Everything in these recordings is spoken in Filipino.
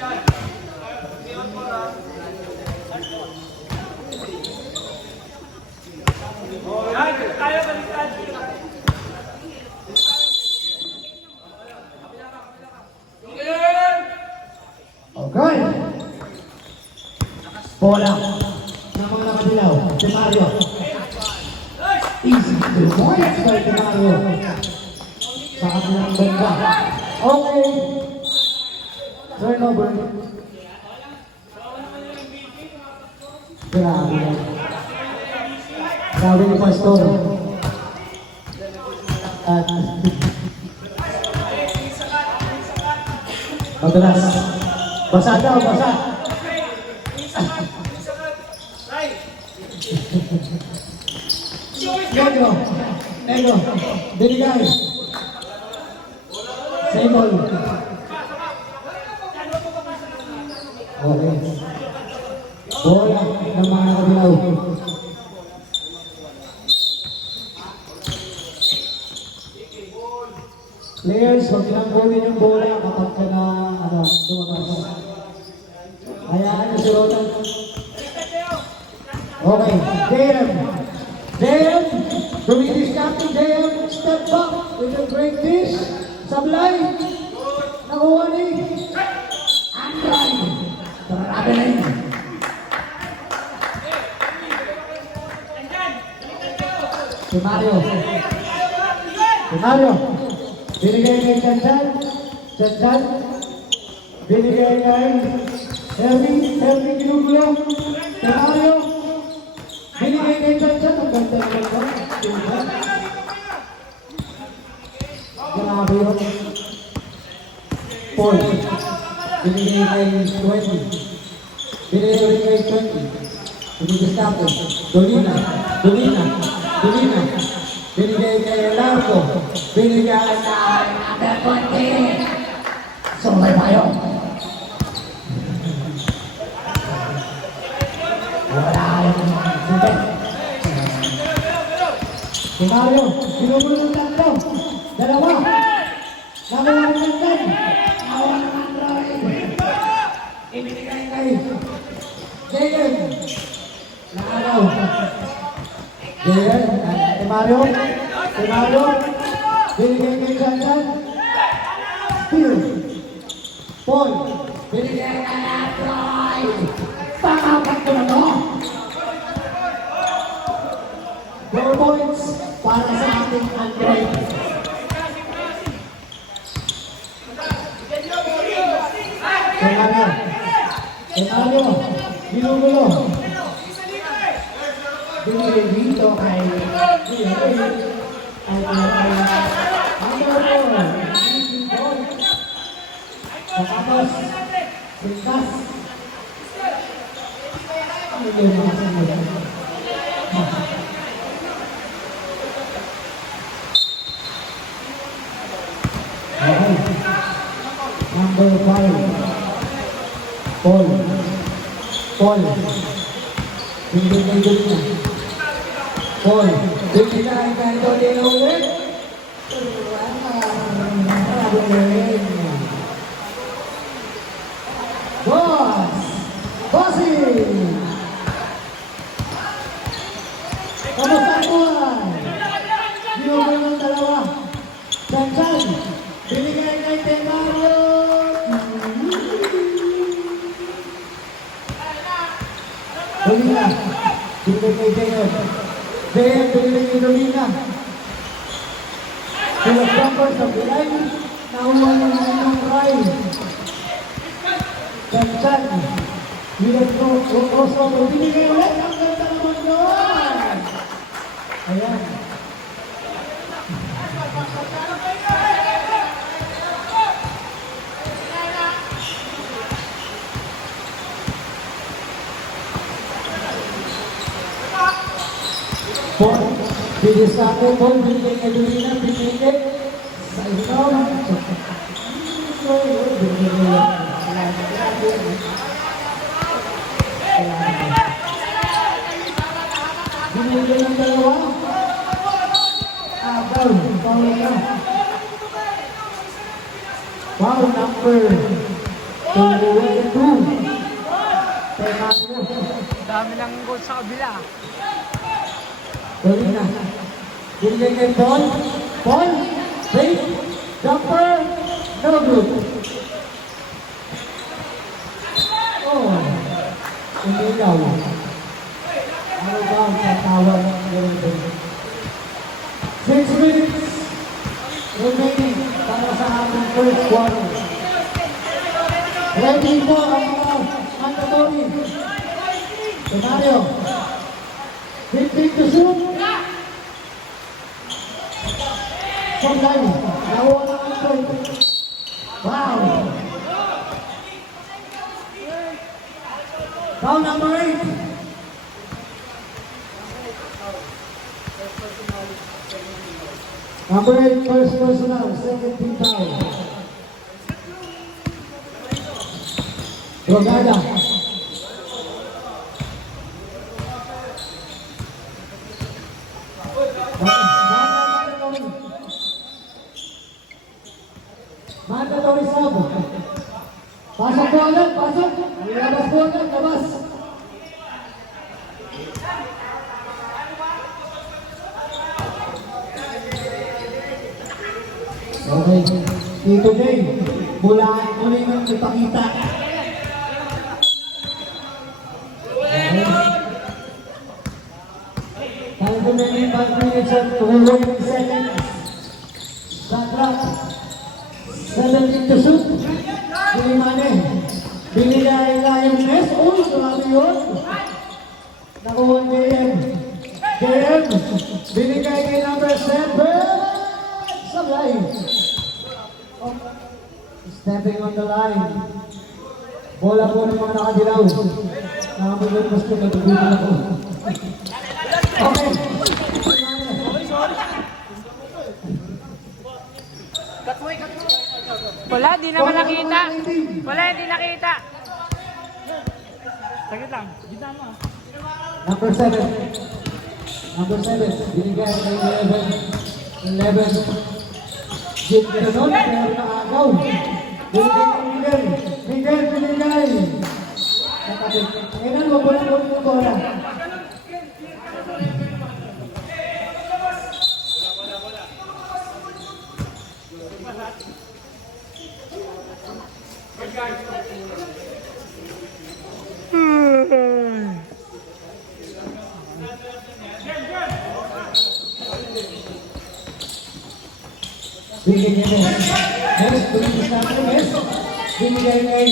Okay. Bola ng mga nakadilaw. Si Mario. Easy to the point by si Mario. Sa kanilang benda. Okay. Turnover. Grabe yan. Grabe ni Pastor. At madalas. Basa daw, basa. Ego, binigay. Sable. Okay. Bola ng mga nakadilaw. Players, huwag nilang gawin yung bola kapag ka na, lumabas. Hayaan niyo si Ronan. Okay, JM, Dominic Captain JM, step back with a great dish. Sablay, nakuha ni Andray. Grabe na yun. Si Mario, binigay kay Chanchal, binigay kay Hermie Ginugulo, si Mario, binigay kay Chanchal, ang ganda naman ko, grabe yun. Paul, binigay kay 20, binigay kay 20, binigay sa akin, Dolina, binigay kay Largo, binigay kay number 20. Sulay tayo. Wala yung sinte. Si Mario, binubulong tatlo. Dalawa. Nakuha ng London. Nakuha ng Android. Ibinigay kay Jayen. Nakagaw. Jayen. Si Mario, binigay kay Chanchal. Steal. Paul, binigay kay Android. Pangapat ko na to. 4 points para sa ating Android. Senario, Ginugulo. Binigay dito kay tapos Sintas. Number 5 Paul binigay kay Dolina. Paul binigay kay Dolina ulit. Bossy! Kamusta po? Ginugulo ng dalawa. Chanchal, binigay kay Tenario. Dolina, binigay kay Jayon. Jayon, binigay kay Dolina. Sila Jumpers sa Bilay, nakuha ng ng Rai. Chanchal, Crossover, binigay ulit. Ang ganda naman doon. Ayan. Bigis sa ako, Paul, binigay kay Dolina, binigay sa ikaw. Binigay ng dalawa. Foul na. Foul number 22. Teka nyo. Dami ng goal sa kabila. Gawin na. Binigay kay Paul. Paul. Wait. Jumper. No good. Oh. Hindi daw. Ano ba ang tatawag ng gawin? 6 minutes remaining para sa ating first quarter. Ready po ang mga mandatory. Scenario. 15 to shoot. Supply. Nakuha na ang point. Wow. Foul number 8. Number 8, first personal, second team foul. Rogada. Mandatory sub. Pasok po agad, pasok. Ilabas po agad, labas. Okay, Tito Jay, bulaan mo na yung ipakita. Okay. Time remaining 5 minutes and 20 seconds. Shot clock. 17 to shoot. Bilimane. Binigay Lioness. Uy, grabe yun. Nakuha JM. JM. Binigay kay number 7. Sablay. Oh. Stepping on the line. Bola po ng mga nakadilaw. Nakamulat mas ko natutunan ako. Okay. Wala, di naman nakita. Wala, hindi nakita. Sagit lang. Gita mo. Number 7. Number 7. Binigay kay 11. Jim Ganon, pero nakagaw. Binigay kay Miguel. Miguel, binigay. Kailan mo bola yung bola? Binigay kay Binigay kay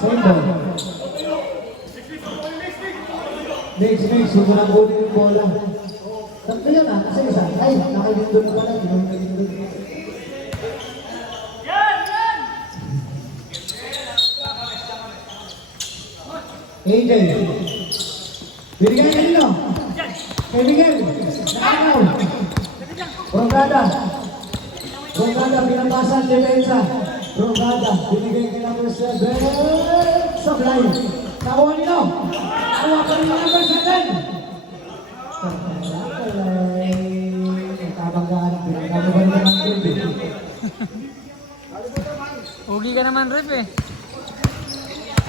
Sendo. Next, huwag mo lang bunin yung bola. Tatlo yan kasi isa. Ay, nakalimutan ko lang. AJ. Binigay kay Nino. Kay Miguel. Nakakaw. Rogada. Rogada, pinapasan, depensa. Rogada, binigay kay number 7. Sablay. Nakuha nila. Nakuha pa rin number 7. Sablay. Nagkabanggaan. Pinagkabanggaan naman ng Rip. Ugi ka naman, Rip eh.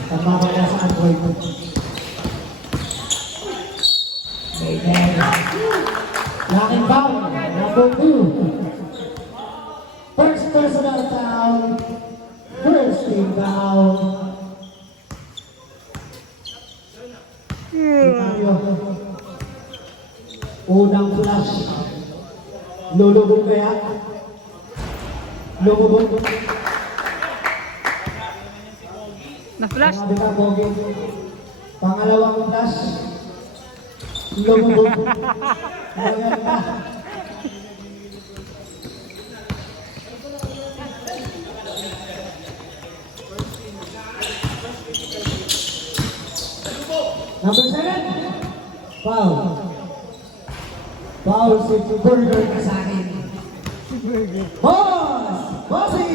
Tama ka na sa Android. Amen. Laking foul. Number 2. First personal foul. First team foul. Unang flash. Lulubog kaya? Lulubog. Na-flash. Sabi ka, Bogi. Pangalawang flash. Lulubog. Ayan ka. Number 7. Foul. Foul si Burger ka sa akin. Boss! Bossy!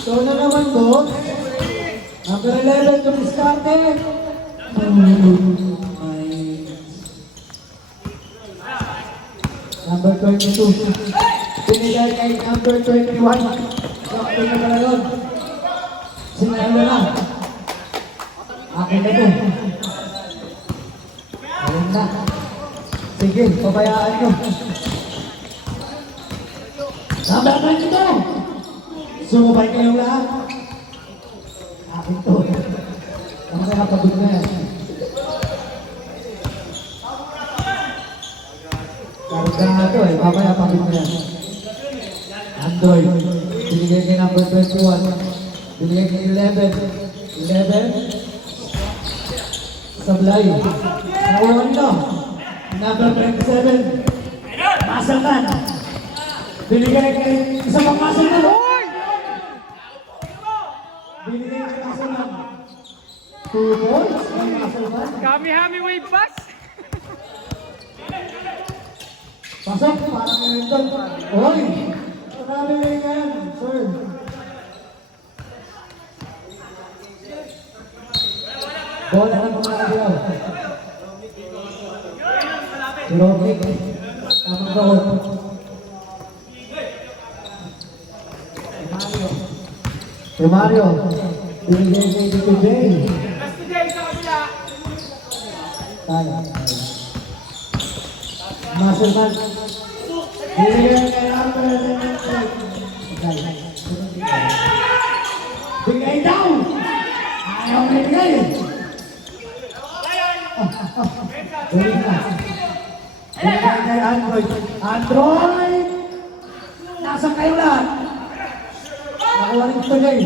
Ito na naman ko. Number 11 to diskarte. Number Number 22. Pinigay kay number 21. Sakto na pala yun. Sinalo na. Akin na to. Ayun na. Sige, pabayaan nyo. Number 22. Sumubay kayong lahat. Akin to. Ang kaya pagod na yan. Karga nga to eh. Mamaya pagod na yan. Android. Binigay kay number 21. Binigay kay 11. 11. Sablay. Nakuha nyo. Number 27. Masaltan. Binigay kay isa pang Masaltan. Binigay kay Masaltan. 2 points kay Masaltan. Kami-hami wave pass. Pasok, parang meron doon. Oy! Marami na yan, sir. Bola ng mga kadilaw. Si Rocky. Tamang bawal. Si Mario. Binigay kay Dito Jay. Tayo. Masalman. Binigay kay number 7. Bigay down! Ayaw na bigay! Bigay na. Bigay kay Android. Android! Nasaan kayo lahat? Nakuha rin Tito Jay.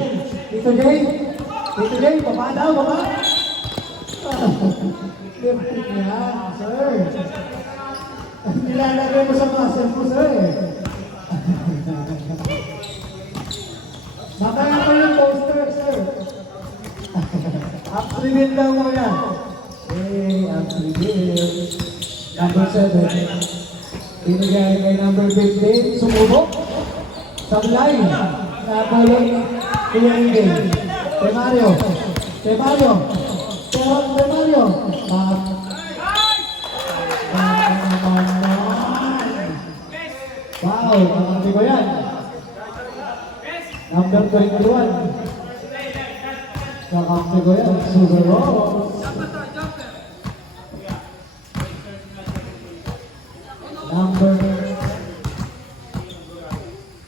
Tito Jay? Tito Jay, baba daw, baba! Lipit niya, sir. Nilalagay mo sa muscle mo, sir. Mamaya mo yung poster, sir. Up-reveal daw mo yan. Hey, up-reveal. Number 7. Binigay kay number 15. Sumubok. Sablay. Napulong. Pinangin. Kay Mario. Kay Mario. Kay Mario. Wow, nakakti ko yan. Number 21. Nakakti ko yan. Super Rose.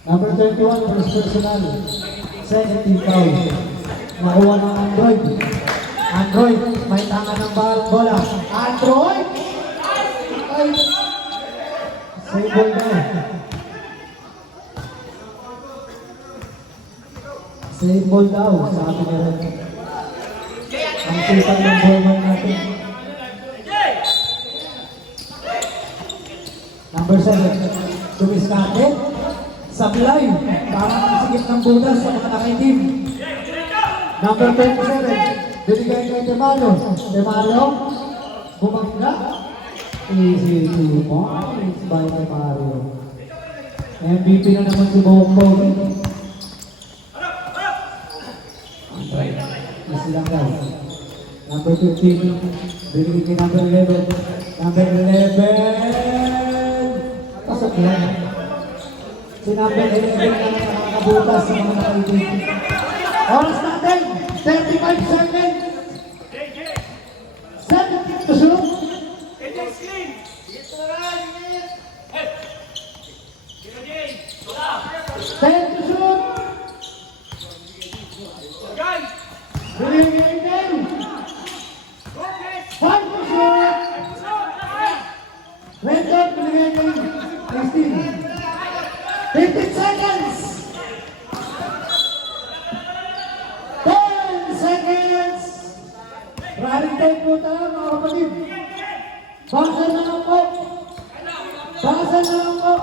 Number 21, first personal. 17,000. Nakuha ng Android. Android, may tangan ng bola. Android! Ay! Save ball na. Save ball daw, sabi niya rin. Ang sipag ng ballman natin. Number 7, Dumiskate. Sablay, parang nakasigit ng butas sa mga nakaitim. Number 27, binigay kay Temalo. Temalo, bumangga. Easy 2 points by Mario. MVP na naman si Bongbong. Easy lang daw. Number 15, binigay kay number 11. Number 11! Pasok yan. Si number 11 na nakakabutas sa mga nakaitim. Oras natin, 35 seconds. 17 to shoot. 10 to shoot. Binigay din. 5 to shoot. Red dot, binigay din. 16. 15 seconds. 10 seconds. Running time po tayo mga kapatid. Basan na lang po. Basan na lang po.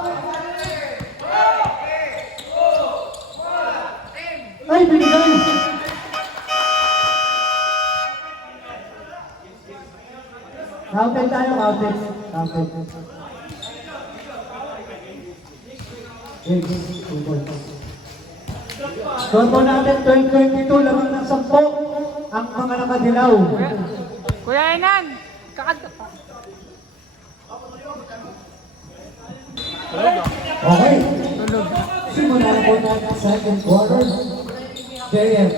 Ay, binigay. Counted tayo, counted. Counted. Score po natin 2022, lamang ng 10 ang mga nakadilaw. Kuya Enan, kakanta pa. Okay. Simulan po natin second quarter. JM.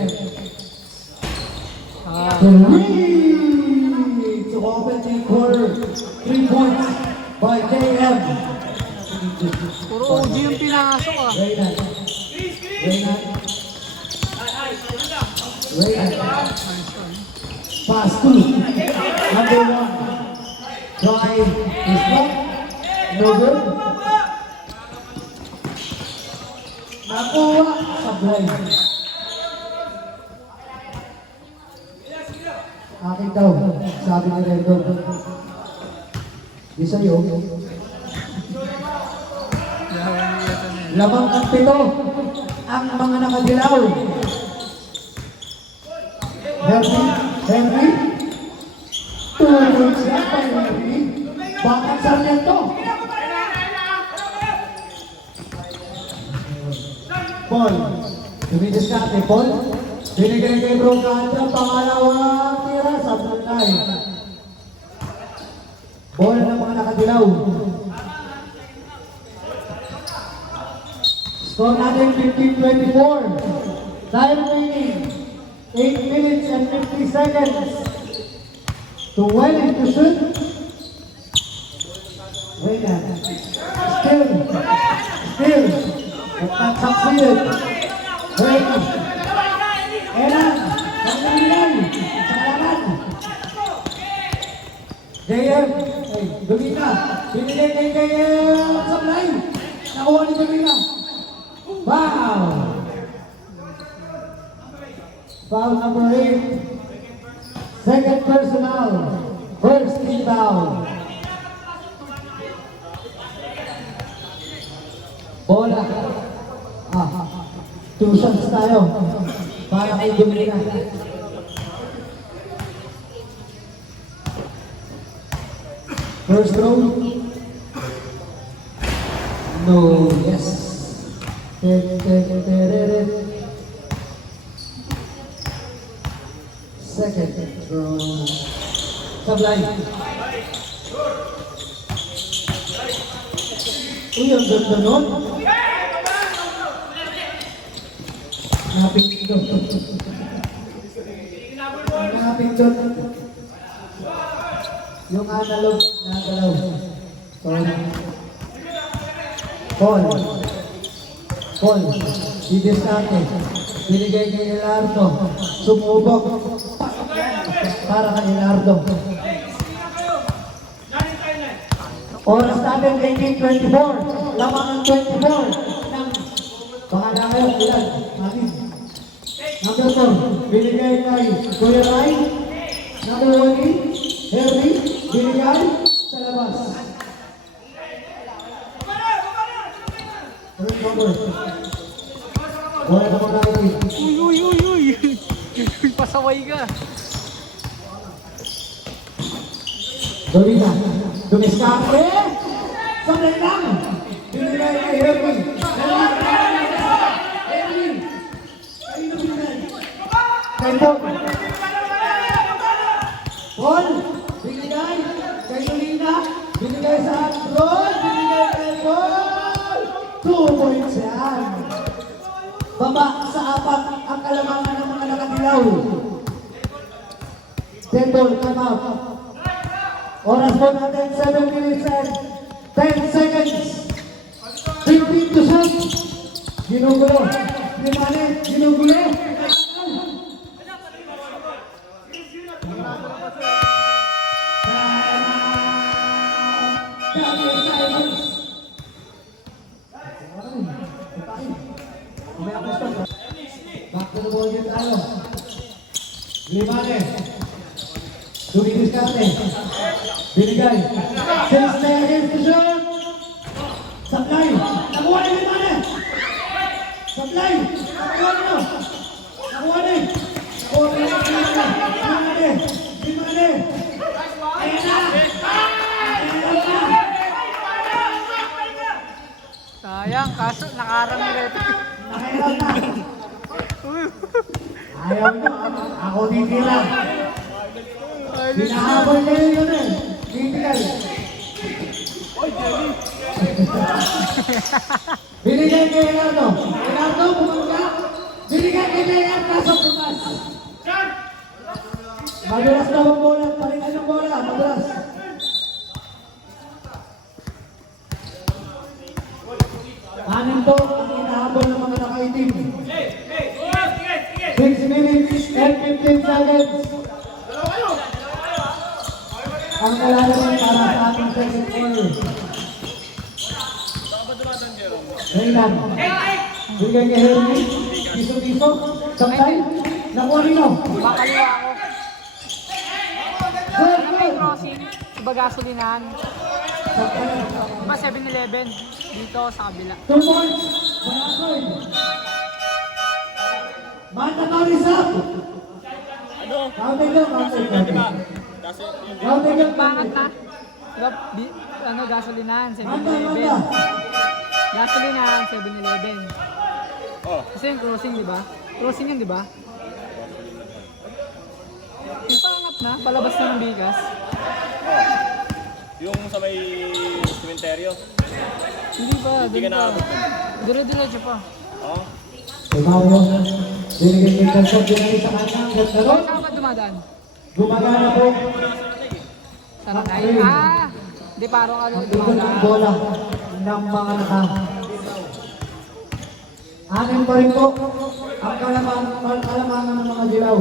Three to open the quarter. 3 points by JM. Puro OG yung pinasok ah. Reynan. Reynan. Reynan. Pass two. Number 1. Drive is not. No good. Nakuha sa blind. Akin daw, sabi ni Rendon. Di sa'yo. Lamang ang 7 ang mga nakadilaw. Henry. Tulog siya pa Henry. Bakit Sarmiento? Paul. Dumidiskarte, Paul. Binigay kay Brocante ang pangalawang tira sa Brunei. Ball ng mga nakadilaw. Score natin 15-24. Time remaining 8 minutes and 50 seconds. To Welling to shoot. Reynan. Still. But not succeeded. Reynan. Elan. Pangilinan. Sakalanan. JM. Dumina. Binigay kay JM. Sablay. Nakuha ni Dumina. Wow! Foul number 8. Second personal. First team foul. Bola. Two shots tayo. Para kay Dumina. First throw. No, yes. Second throw. Sablay. Uy, ang ganda nun. Napindot. Napindot. Yung analog na galaw. Sorry. Paul, didiskarte. Binigay kay Elardo. Sumubok. Para kay Elardo. Oras natin 18-24. Lamang ang 24. Baka na kayo, ilan? Amin. Number 4, binigay kay Kuya Rai. Number 1, Henry. Binigay sa labas. Third number. Bola ka mga natin. Uy. Pasaway ka. Dolina. Dumiskarte. Sablay lang. Binigay kay Henry. Henry. Ayun na binigay. Kay Paul. Paul. Binigay. Kay Dolina. Binigay sa Andron. Binigay kay Paul. 2 points yan. Baba sa 4 ang kalamangan ng mga nakadilaw. 10 ball, come out. Oras po natin 7 minutes and 10 seconds. 15 to shoot. Ginugulo. Limane, ginugulo. Back to the ball yun tayo. Limane. Dumidiskarte. Binigay. 6 seconds to shoot. Sablay. Nakuha ni Limane. Sablay. Nakuha nyo. Nakuha ni. Nakuha ni Limane. Limane. Ayan na. Sayang, kaso nakarang ni Repe. Nakailan na. Ayaw nyo. Ako titira. Binahabol kayo yun eh. Titigal. Binigay kay Leonardo. Leonardo, bumangga. Binigay kay Leonardo, pasok bukas. Madulas daw ang bola. Palitan yung bola. Madulas. Anin po ang inahabol ng mga nakaitim. 6 minutes and 15 seconds. Ang kalalaman para sa ating second quarter. Reynan. Bigay kay Hermes. Piso-piso. Saktay. Nakuha nino. Makaliwa ako. Good, Ano may good. crossing? Iba gasolinahan. Saktay. Iba 7-Eleven. Dito sa kabila. 2 points. Bayasoy. Mandatory sub. Counting lang. Counting lang. Counting lang. Bangat na. Iba, ano, gasolinahan. Manda, 7-Eleven. manda. Gasolinahan, 7-Eleven. Kasi yung crossing, di ba? Crossing yun, di ba? Yung pangat na, palabas na ng bigas. Yung sa may sementeryo. Hindi pa, Hindi doon ka pa. nakabot. Dire-diretso pa. Oo. Si Mario. Binigay kay Tanso. Binigay sa kanya. Ganda ron. Saan ka dumadaan? Gumagana po. Sa Ranay? Di parang ano Ang tugon ng dumadaan. bola ng mga naka. Anin pa rin po ang kalamangan ng mga dilaw.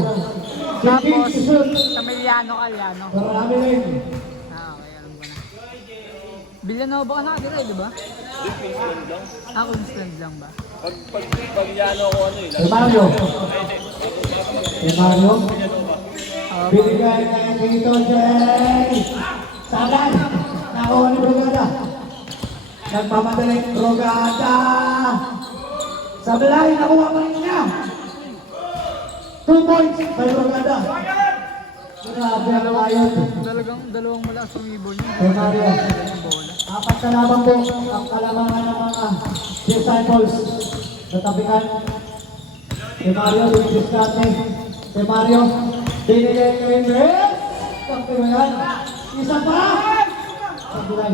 Tapos, Kiking Isun. sa Miliano, Aliano. Marami rin. Okay, alam ko na. Villanova ka nakatira, di ba? Queensland lang. Queensland lang ba? Pag yano ako ano eh. Si Mario. Si Mario. Binigay kay Tito Jay. Sagan. Nakuha ni Brogada. Nagpamadaling Brogada. Sablay, nakuha pa rin niya. 2 points by Brogada. Grabe ang layon. Dalawang malakas sumibol niya. Si Mario. Yung bola. 4 na lamang po ang kalamangan ng mga disciples sa tabihan. Si Mario, dinidiskarte. Si Mario, binigay kay Andres. Pagtiwayan. Isa pa! Sablay.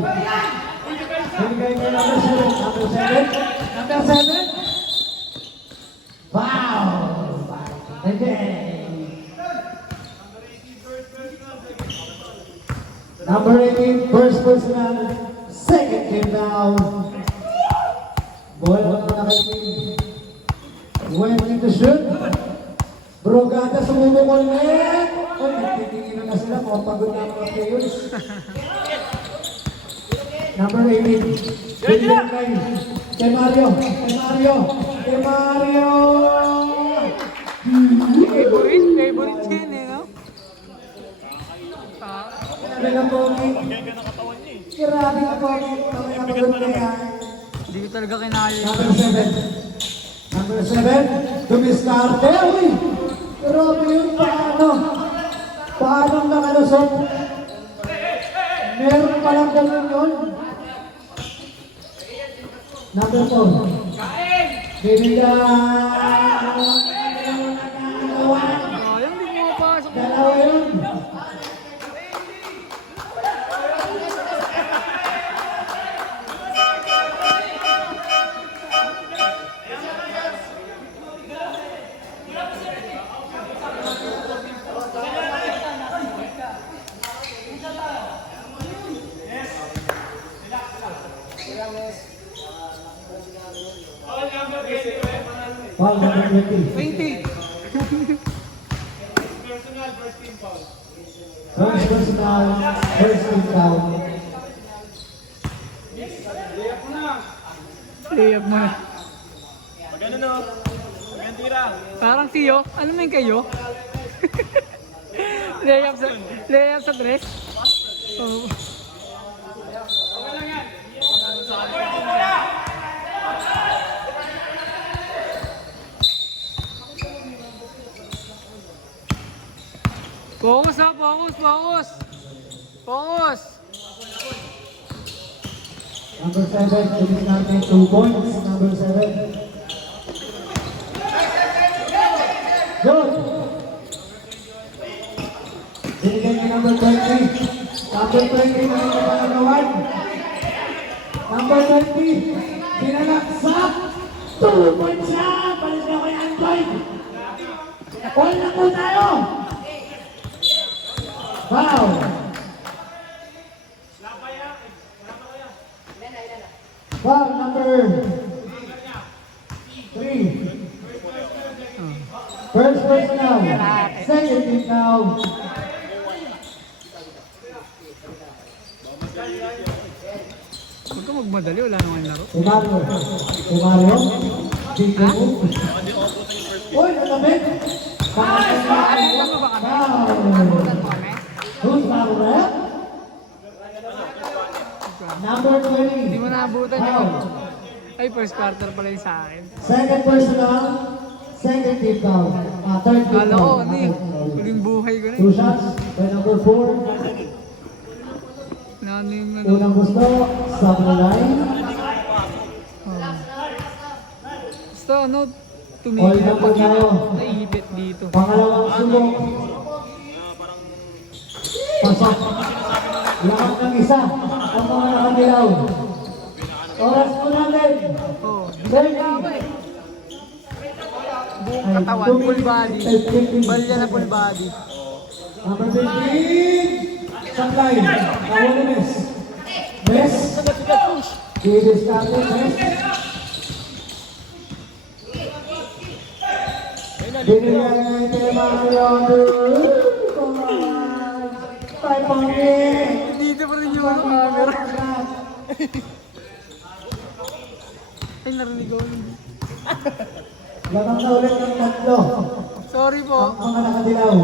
Binigay kay number 7. Number 7. Number 7. Wow! Number 18, first personal, second game down. Boy, wala na kay team. Went into shoot. Brogada sumubukol na yan. O, nagtitingin na sila. Mukhang pagod na ang mga players. Number 18, William Kay. Kay Mario. Kay Mario. Kay Mario. Favorite yun eh, no? Grabe ka, Pogi. Grabe ka, Pogi. Kami na pagod na yan. Hindi ko talaga kinaya. Number 7. Number 7, dumiskarte. Uy! Grabe yun, paano? Paano nakalusot? Meron palang ganun yun. Number 4. Bibigyan. Sayang, di mo mapasok. Dalawa yun. Foul number 20. 20. First personal, first team down. Layup mo na. Pag ano no? Pag ang tira. Parang tiyo. Ano mo yung kayo? layup sa dress. Oh. Focus ha, focus, focus. Focus. Number 7, tulis natin 2 points. Number 7. Good. Binigay niya number 20. Number 20 na yung kapalagawan. Number 20, binanagsak. 2 points siya. Palis na kay Android. All na po tayo. Wow. Wow, number 3. First person now. Second team now. Huwag ka magmadali, wala naman laro. Umario. Umario. Dito. Uy, natabit. Abutan mo ba kami? Abutan mo kami? Who's foul, ref? Number Hindi 20. mo naabutan yun. Ay, first quarter pala yung sa akin. Second personal. Second team foul. Third team Kala ko, foul. ano eh. Huling buhay ko na eh. 2 shots by number 4. Na ano yung ano. Unang gusto, stop the line. Basta ano, tumigil All ang pag na po naipit dito. Pangalawang subok. Pasok. Lahat ng isa. Ang mga nakadilaw. Oras po natin. Oh, 30. buong katawan, full body. Balya na full body. Number 15. Saklay. Nawalanes. Mes. Kidis natin. Mes. Binigyan ng tema ngayon. Five point. Dito pa rin yung ano, camera. Ay, narinig ko. Lamang na ulit ng tatlo. Sorry po. Ang mga nakadilaw.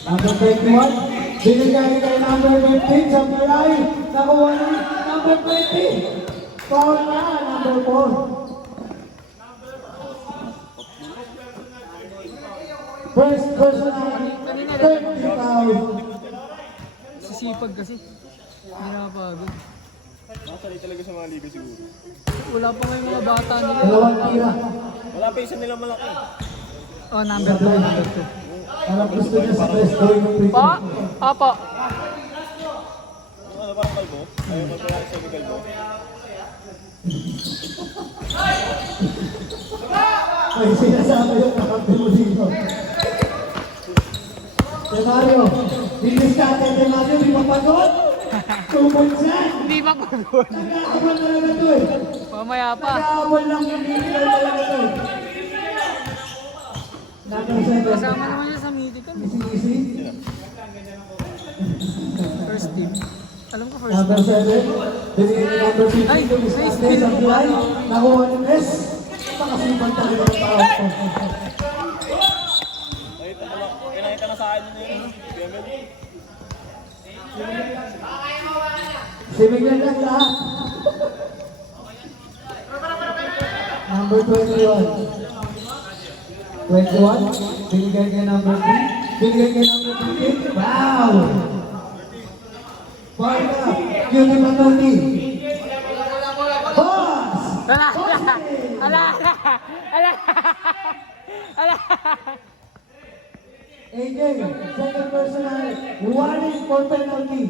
Number 21. Binigyan kay number 15 sa Maray. Nakuha ni number 20. Foul na, number 4. First personal, third foul. Sisipag kasi. Hindi nakapagod. Nakasali talaga sa mga liga siguro. Wala pa ngayon mga bata nila. Dalawang tira. Wala pa isa nila malaki. Oh, number 2, number 2. Parang gusto niya sa best gawin ng free Pa? throw. Apa? Ano parang kalbo? Ayaw magpapalaki sa kalbo. Ay, sinasabi yung kakampi mo dito. De Mario, bilis ka atin, De Mario, di ba pagod? 2 points yan. Hindi ba pagod? Nag-aabal talaga to eh. Mamaya pa. Nag-aabal lang yung bibigay talaga to eh. Number 7. Kasama naman siya sa meeting. Easy. First team. Alam ko first Number team. 7. Binigay ni number 15. Ay, Luis nice Andres steal. ang fly. Nakuha ni Mes. Pakasipag talaga ng tao. Kinakita na sa akin yun eh. Kemel. Simigyan lang lahat. Number 21. 21. Binigay kay number 3. Binigay kay number 15. Wow! Foul na. Cutie Matoni. Boss! Ala! Ala! Ala! Ala! AJ, second personal. Warning for penalty.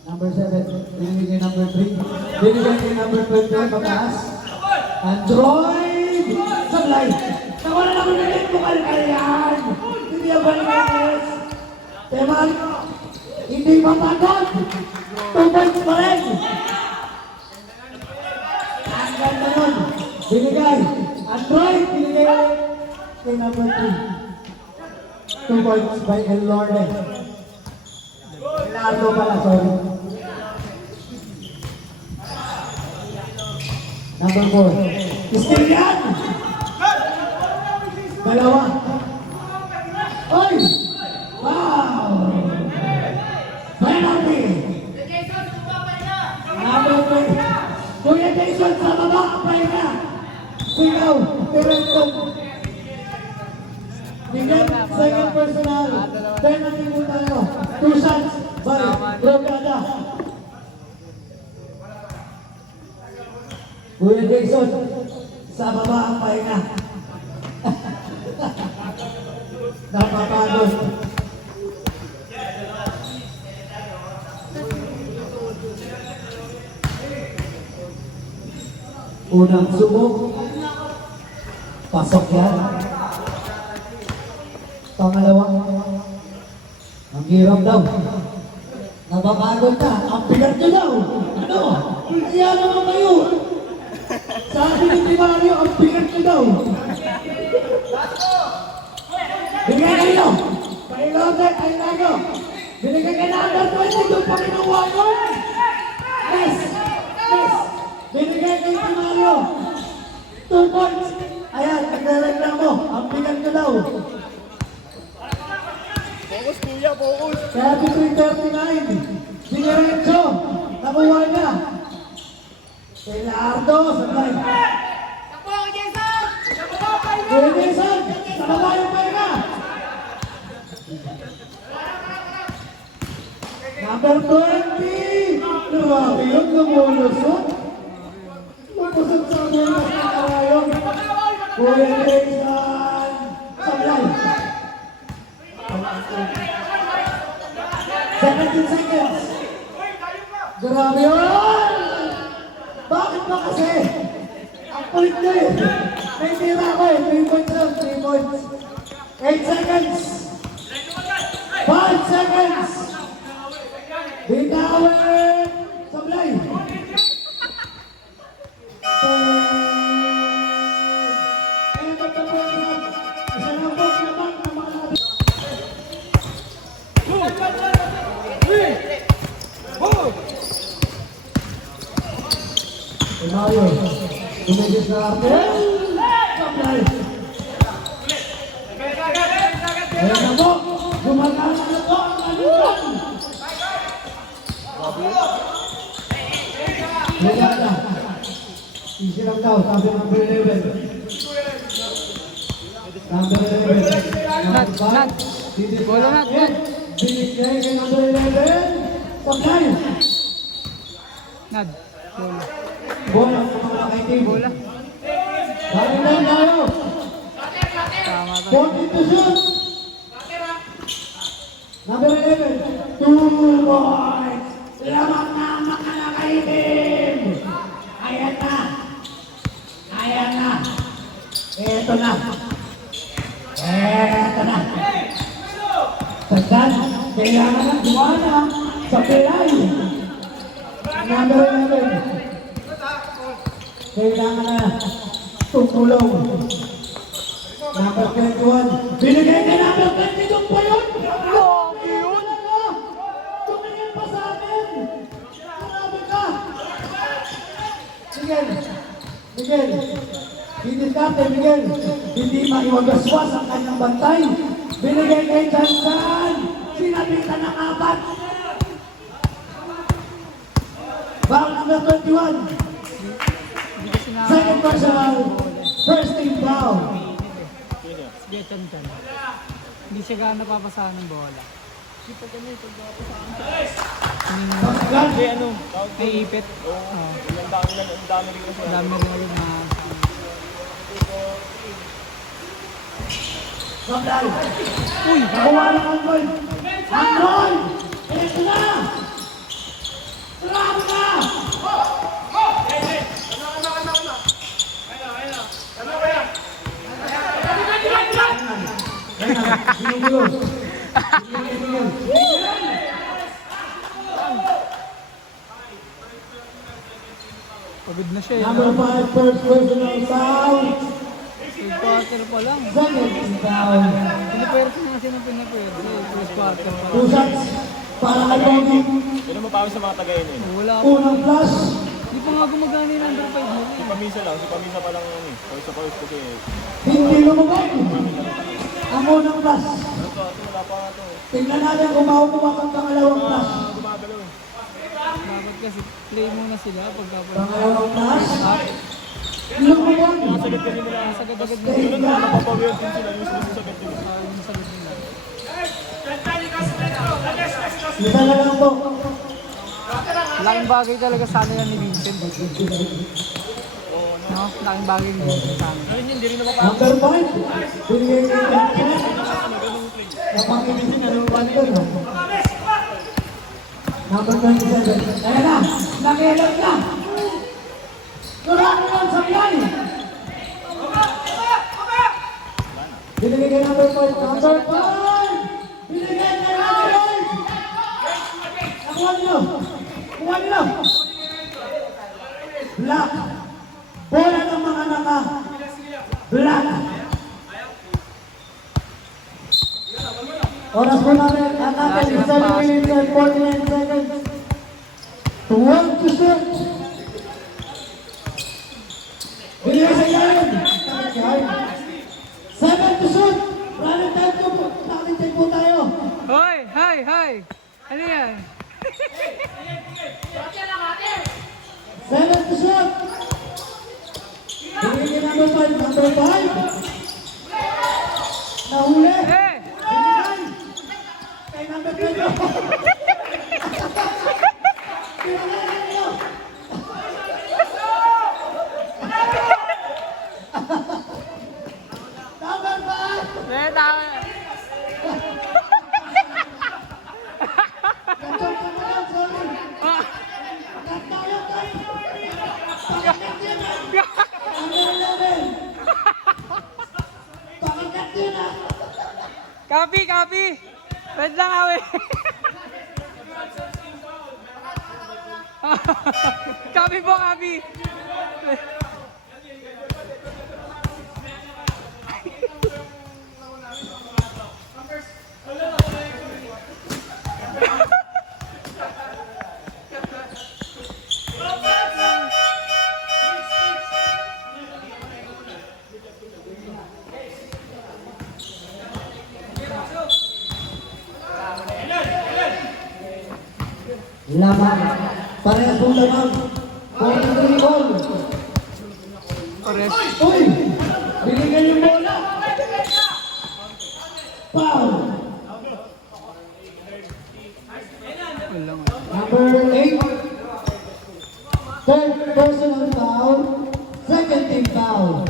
Number 7, binigay kay number 3. Binigay kay number 20, pataas. Android! Sablay! Nawala na ko na rin kung kalkalayan! Hindi ang balikas! Teman! Hindi mapagod! 2 points pa rin! Ang ganda nun! Binigay! Android! Binigay kay number 3. 2 points by El Lorde. Leonardo pala, sorry. Number 4. Still yan! Dalawa. Oy! Wow! Penalty! Number 3. Kuya Jason, sa baba, apply na! Sigaw, Toronto. Bigyan, second personal. Penalty mo tayo. 2 shots by Brocada. Kuya Jason, sa baba ang pahinga. Napapagod. Unang subok. Pasok yan. Pangalawang. Ang hirap daw. Napapagod na. Ang bigat nyo daw. Ano? Kaya naman kayo. Sabi ni Timario, ang bigat nyo daw. Bigyan kayo. Pailote, ay lago. Binigay ka na agad 20. Doon pa kinuha yun. Yes. Yes. Binigay kay Timario. 2 points. Ayan, nagre-reklamo mo. Ang bigat nyo daw. Focus, kuya, focus. Kaya between 39, Dinerecho, nakuha na. Kay Lardo, sabay. Kay Jason, sa baba yung pera. Number 20, grabe yun, lumulusot. Lumusot sa mga ng karayon. Kuya Jason, sablay. 17 seconds. Grabe yun! Bakit ba kasi? Ang kulit nyo eh. May tira ko eh. 3 points lang. 3 points. 8 seconds. 5 seconds. Bitawin. Sablay. 10. Ayan, magkapuan na. Isa na po naman ng mga Mario, tumigil sa atin. Sablay. Ayan na po. Gumagana na po ang alugan. Ayan na. Easy lang daw. Sabi number 11. Number 11. Nat. Bola nat. Binigay kay number 11. Sablay. Nad. Bola. Bola sa mga kaitim. Bola. Dahil lang tayo. Tama to. 40 to shoot. Number 11. 2 points. Lamang na ang mga nakaitim. Ayan na. Ayan na. Eto na. Eto na. Tandaan, kailangan ng duwana sa pilay. Number 11. Kailangan na tumulong. Number 21. Binigay kay number 22 po yun. Grabe yun. Tumingin pa sa amin. Grabe ka. Miguel. Hindi dati, Miguel. Hindi maiwagaswas ang kanyang bantay. Binigay kay Jansan. Sinabitan ng 4. Foul number 21. Hindi kasi na... Second personal. First team foul. Geton dyan. Hindi siya gano'n napapasahan ng bola. Hindi, ano, tawag May ipit. ang dami rin kasi. Ang dami rin ulit na... Sandal. Uy! Nakuha ng Android. Android! Ito na! Grabe ka! Ginugulo. Pagod na siya eh. Number 5, first personal foul. Third quarter pa lang. Second team foul. Pinipwerte na kasi ng pinipwerte. First quarter pa lang. 2 shots para kay Bobby. Hindi mo pa sa mga tagayin eh. Wala pa. Unang flash. Hindi pa nga gumagana yung under 5 mo. Si Pamisa pa lang yan eh. Pawis sa pawis kasi. Hindi lumabay. Ang unang flash. Wala pa nga ito eh. Tingnan natin kung makukuha ang pangalawang flash. Gumagalaw eh. Dapat kasi play muna sila pagkapag... Pangalawang flash. Lumabay. Sagad kasi nila. Sagad-agad na Yun na, napapawiyan din sila. Yung sinasagad din. yung sagot nila. Isa na lang po. Laking bagay talaga sa amin yan ni Vincent. No? Laking bagay ni Vincent sa amin. Ayun, hindi rin napapawis. Number 5. Binigay kay Vincent. Napangibig na naman doon. Number 27. Ayan na. Nakialam na. Marami lang sablay. Binigay kay number 5. Number 5! Binigay kay number 5! Nakuha niyo! Kuha niyo! Black! Bola ng mga naka! Black! Oras po namin, ang natin is 7 minutes and 49 seconds. 12 to shoot! Binigay sa ilalim! 7 to shoot! Running time po tayo! Hoy! Hoy! Hoy! Ano yan? 7 to shoot! Binigay kay number 5. Number 5! Nahuli! Eh! Binigay! Kay number 12! Binigay niyo! Number 5! Eh, tama. Ganun ka na lang, sorry! Ah! Cut tayo, cut! Pakikat yun ah! Number 11! Pakikat yun ah! Copy! Copy! Wait lang, awe. Copy po, copy. Laban. Parehas pong laban. 43 all. Pares. Uy! Binigyan yung bola! Foul! Wala nga. Number 8. Third personal foul. Second team foul.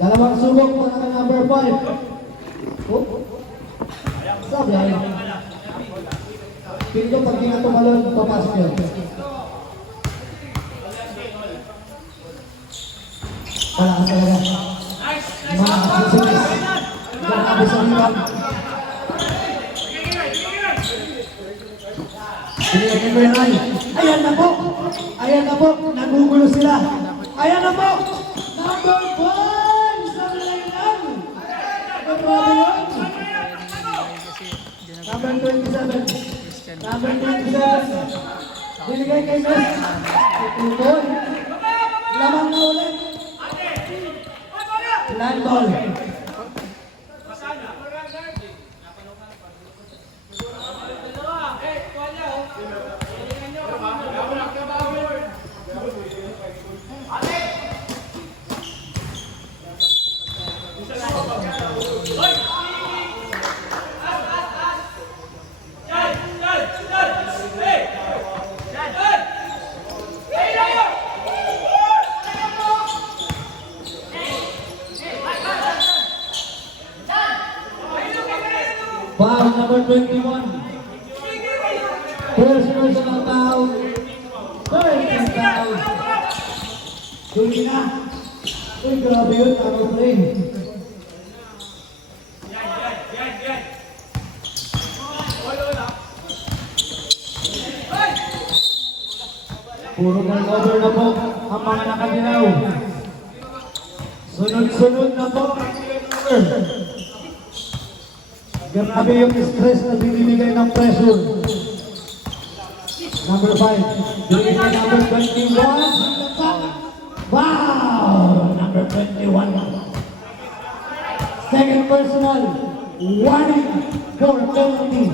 Dalawang subok para kay number 5. Oh. Sabi ay. Pili ko pag di na tumalon, papasok yun. Wala ka talaga. Mga kasusunis. Grabe sa rebound. Pinigyan mo yan ay. Ayan na po. Ayan na po. Nagugulo sila. Ayan na po. Number 5 sa laylan. Grabe yun. Number 27. Number 27. Binigay kay Mes. Tutoy. Lamang na ulit. Land ball. Foul number 21. First personal foul. Third team foul. Dumi na. Uy, grabe yun. Tama play. Puro turnover na po ang mga nakadilaw. Sunod-sunod na po. Grabe yung stress na binibigay ng pressure. Number 5. Binigay kay number 21. Wow! Number 21. Second personal. Warning for penalty.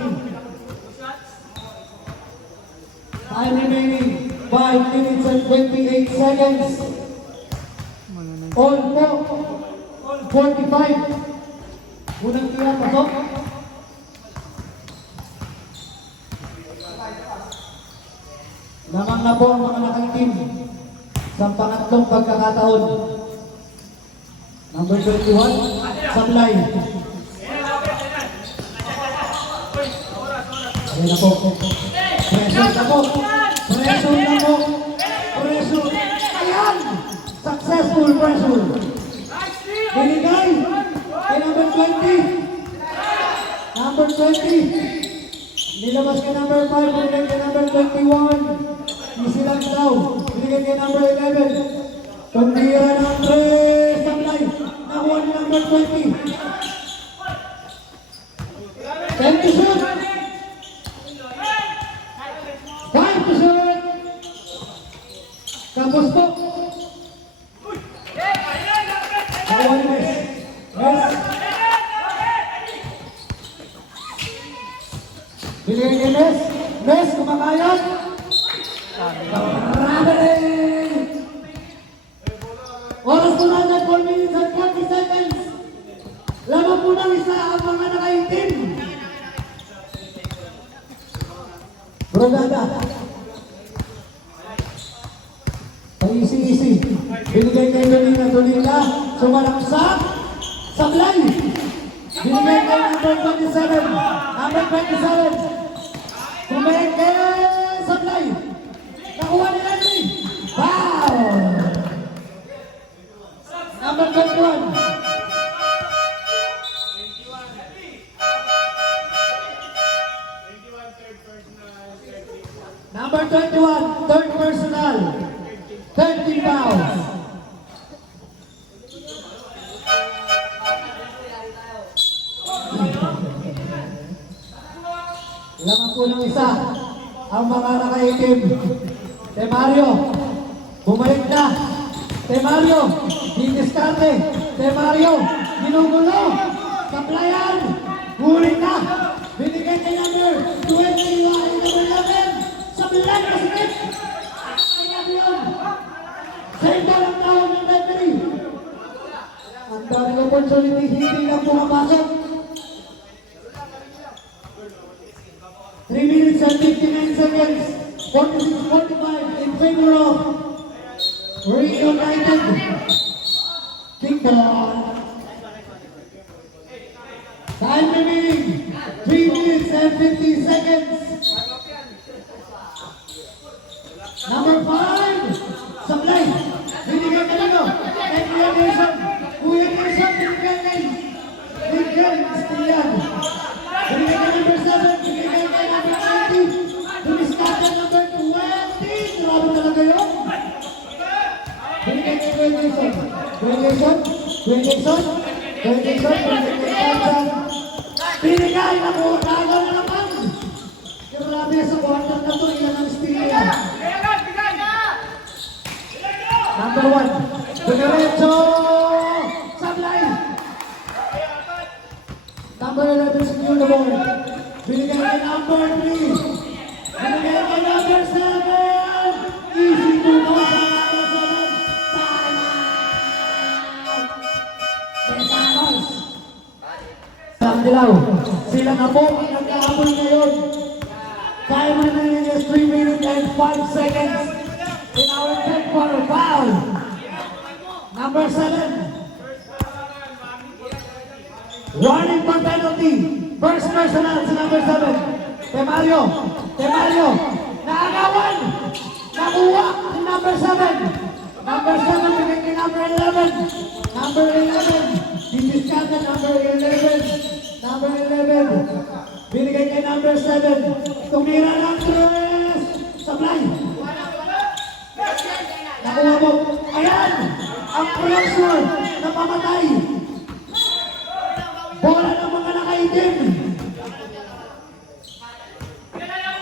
Time remaining. 5 minutes and 28 seconds. All po. 45. Unang tira, pasok. Lamang na po ang mga nakangtim sa pangatlong pagkakataon. Number 21, Sablay. Ayan na po. Pressure na po. Pressure na po. Pressure. Ayan! Successful pressure. Binigay. Kay number 20. Number 20. Nilabas kay number 5. Binigay kay number 21. Easy lang daw. Binigay kay number 11. Pagtira ng 3. Sablay. Nakuha ni number 20. 10 to shoot. 5 to shoot. Tapos po. Nakuha ni Mes. Mes. Binigay kay Mes. Mes, kumakayot. Traveling. Oras po natin, 4 minutes and 40 seconds. Laban po ng isa ang mga nakaitim. Brogada. Easy. Binigay kay Dolina. Sumalaksak. Sablay. Binigay kay number 27. Number 27. Binigay kay Sablay. Nakuha ni Leslie. Foul. Number 21. Number 21, third personal. 13 fouls. Lamang po ng isa ang mga nakaitim. Temario, bumalik na. Temario, didiskarte. Temario, ginugulo. Saplayan, huli na. Binigay kay number 21, number 11. Saplayan na sikip. Sinabi yun. Save ball ang tawag ng referee. Ang daming opportunity, hindi na pumapasok. 3 minutes and 59 seconds. 46-45 in favor of Rio United. Kick ball. Time remaining. 3 minutes and 50 seconds. Number 5. Sablay. Binigay ka dito. Kay Kuya Nelson. Kuya Nelson, binigay kay Miguel Estillan. Binigay kay number 7. Binigay kay number 20. Dumiskata number 20. Grabe talaga yun. Binigay kay Kuya Nelson. Kuya Nelson. Kuya Nelson. Kuya Nelson. Binigay kay Tansan. Binigay na po. Tagaw na naman. Grabe sa quarter na to. Ilan ang Estillan. Number 1, Diretso Sablay. Number 11, secure the ball. Binigay kay number 3. Binigay kay number 7. Easy to go sa number 7. Time out. Besanos. Dilaw. Sila na po ang nagkahabol ngayon. Time remaining is 3 minutes and 5 seconds. In our third quarter, foul. Number 7. Running for penalty. First personal sa number 7. Temario. Naagawan. Nakuha si number 7. Number 7 bigay kay number 11. Number 11. Didiskata number 11. Number 11. Binigay kay number 7. Tumira ng 3. Sablay. Nakuha mo. Ayan! Ang pressure na pamatay. Bola ng mga nakaitim.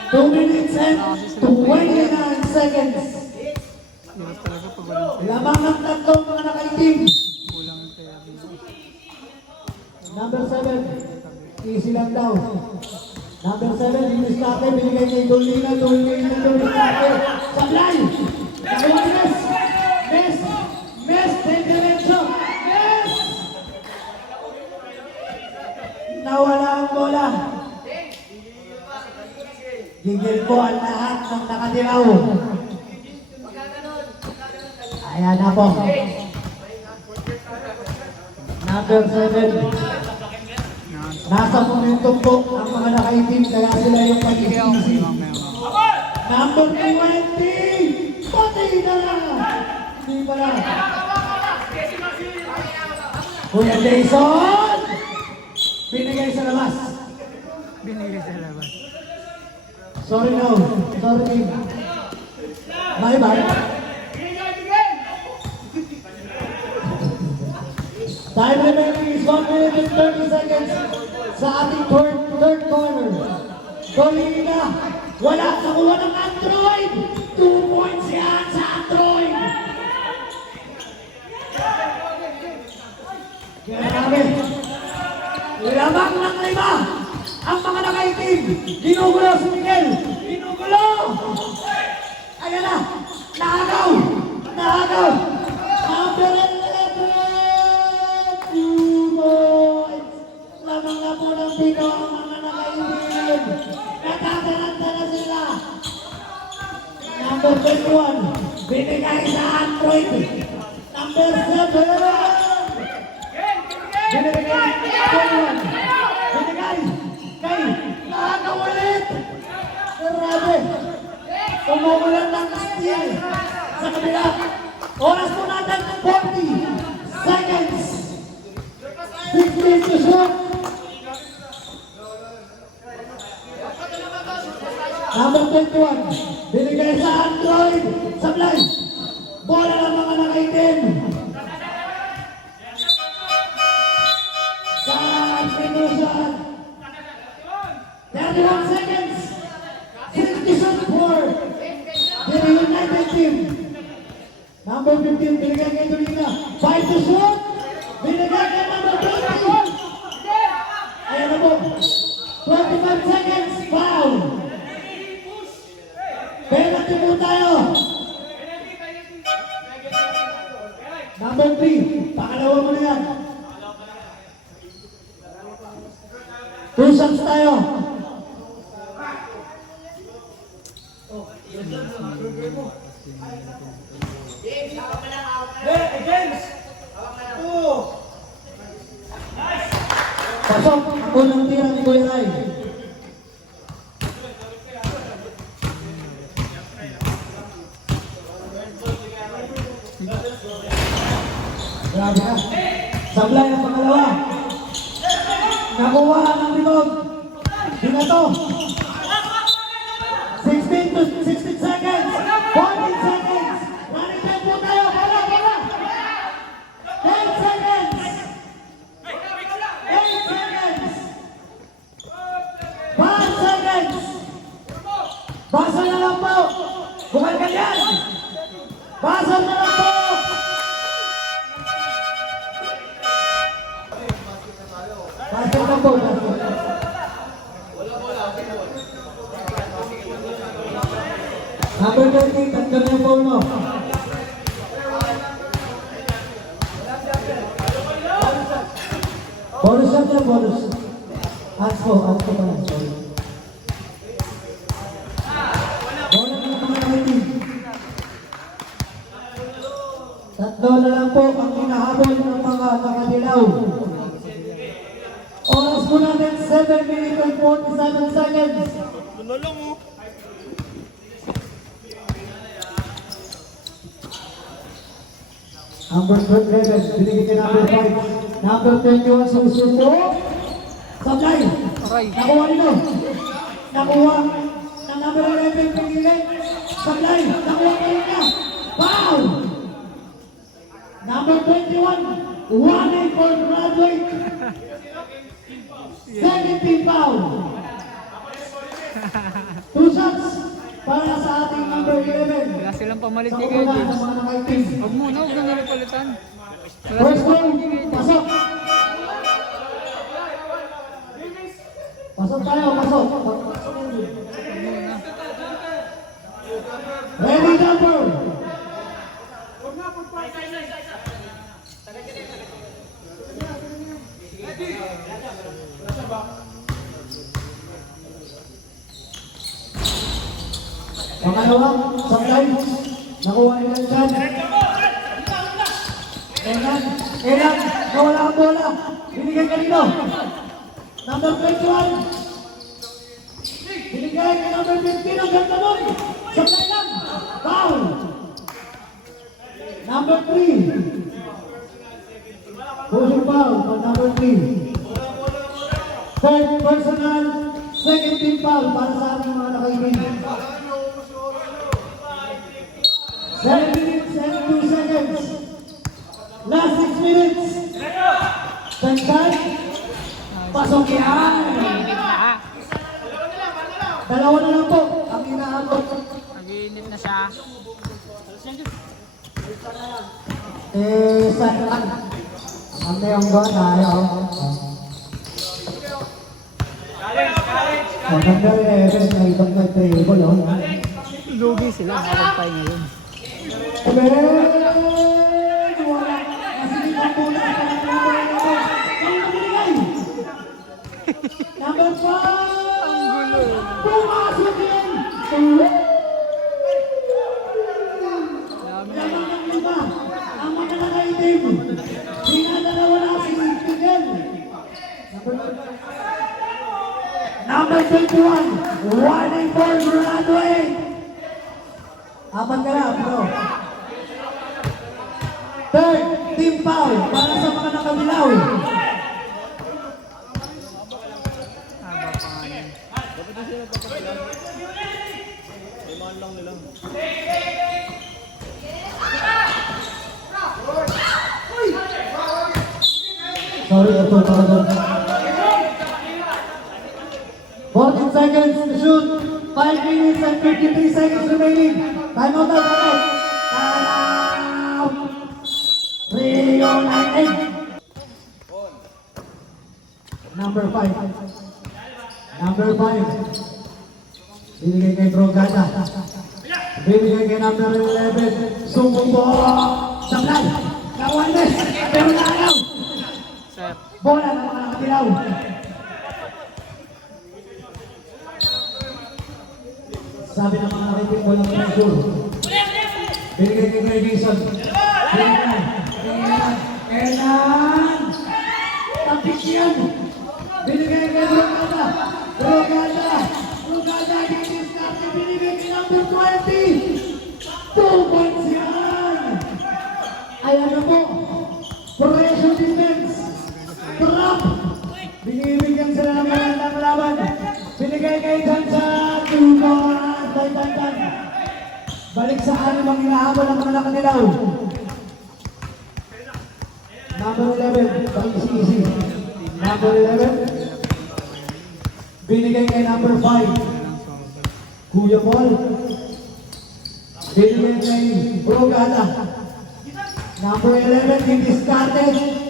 2 minutes and 29 seconds. Hirap talaga pag walang Lamang ng tatlong mga nakaitim. kulang ang kaya. Number 7. Easy lang daw. Number 7, Didiskate. Binigay kay Dolina. Didiskate. Sablay! Nakuha ni Mes, diretso. Mes! Nawala ang bola. Gigil po ang lahat ng nakatiraw. Ayan na po. Number 7. Nasa momentum po ang mga nakaitim kaya sila yung pag-isisi. Number 20! Pati na lang! Hindi pa lang. Kuya Jason! Binigay sa labas. Binigay sa labas. Sorry no. Sorry Kim. Bye-bye. Time remaining is 1 minute and 30 seconds sa ating third corner. Dolina, wala nakuha ng Android. 2 points yan sa Android. Kaya namin, lamang ng 5 ang mga nakaitim. Ginugulo si Miguel. Ginugulo. Ayan na. Naagaw. Naagaw. Number 11. 2 points. Lamang na po ng Pino ang mga nakaitim. Natataranta na sila. Number 21. Binigay sa Android. Number 7. Binigay kay nakakawalit. Grabe. Umuulan ng steal sa kabila. Oras po natin 40 seconds. 16 to shoot. Number 21. Binigay sa Android. Sablay. Bola ng mga nakaitim. Substitution. 31 seconds. 60 shots for the United team. Number 15, binigay kay Dolina. 5 to shoot. Binigay kay number 20. Ayan na po. 25 seconds. Foul. Penalty po tayo. Number 3, pangalawa mo na yan. 2 shots tayo. Pasok ang unang tira ni Kuya Ray. Grabe na. Sablay ang pangalawa. Nakuha ng libog. Binato. 16 to 16 seconds. 14 seconds. Running time po tayo. Bola, bola. 10 seconds. 8 seconds. 5 seconds. Basa na lang po. Bukal ka yan. Basa na lang po. Basa na po. Number 20, tagdan na yung phone mo. Bonus shot yan, bonus. Hands po pala. Sorry. Bonus na mga nakitin. Tatlo na lang po ang hinahabol ng mga nakadilaw. Oras po natin 7 minutes and 47 seconds. Lunulong mo. Number 11, binigay kay number 5. Number 21, susuko. Sablay. Aray. Nakuha nito. Nakuha ng number 11, pinigay. Sablay. Nakuha kayo niya. Foul! Number 21, 1 for graduate. 17 foul. 2 shots para sa ating number 11. Wala silang pamalit Sa ni una Kuya ng James. mga nakaitim. Huwag muna, huwag na napalitan. Wala First silang round, pamalit ni Kuya James. pasok. Pasok tayo, pasok. Huwag muna. Ready, number. Pangalawa, sablay. Nakuha ni Kanchan. Elan, nawala ang bola. Binigay kanino? Number 21. Binigay kay number 15 ang ganda mo. Number 3. Pushing foul for number 3. Third personal, second team foul para sa ating mga nakaibigan. 7 minutes and 2 seconds. Last 6 minutes. Tagtag. Pasok yan. Dalawa na lang po ang inaabot. Nag-iinit na siya. Saan lang? Ang mayong doon tayo. Maganda rin na ibang nag-table. Lugi sila. Makapagpay ngayon. Wala. Nasilipan po na sa number 5. Pumasok yan. Lamang ng lima. Ang mga nakaitim. Sinadalawa na si Miguel. Number 21. Warning for Broadway. Apat ka na, bro. Third, team foul para sa mga nakabilaw. Haba pa nga yun. Iman lang nila. Sorry, ito para 14 seconds to shoot. 5 minutes and 53 seconds remaining. Time out, time out. Time out. Rio 98. Number 5. Number 5. Binigay kay Brogada. Binigay kay number 11. Sumubo. Sablay. Kawanes. Pero nalaw. Sir. Bola ng mga nakatilaw. Sabi ng mga nakitilaw, walang pressure. Binigay kay Greg Gison. Kailan! Tapik yan! Binigay kay Brogada. Brogada, diniscarte. Binigay kay number 20. 2 points yan! Ayan na po. Pressure defense. Trap. Binibigyan sila ng magandang laban. Binigay kay Jansa. Tumas. Tay. Balik sa anim ang hinahabol ng mga nakanilaw. Number 11. Easy. Number 11. Binigay kay number 5. Kuya Paul. Binigay kay Brogada. Number 11, indiscarded.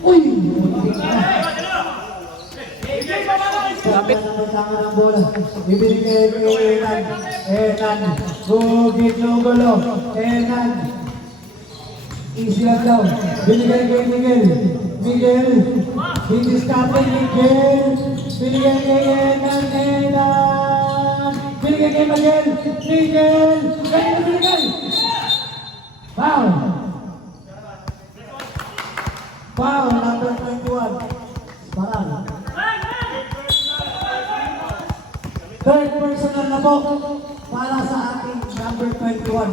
Uy! Lapit. Tangan ng bola. Ibinigay kay Enan. Bugit Lugulo. Enan. Easy lang daw. Binigay kay Miguel. Indiscarded Miguel. Binigay kay Enan. Binigay kay Miguel. Ganyan binigay. Foul, number 21. Parang. Third personal na po para sa ating number 21.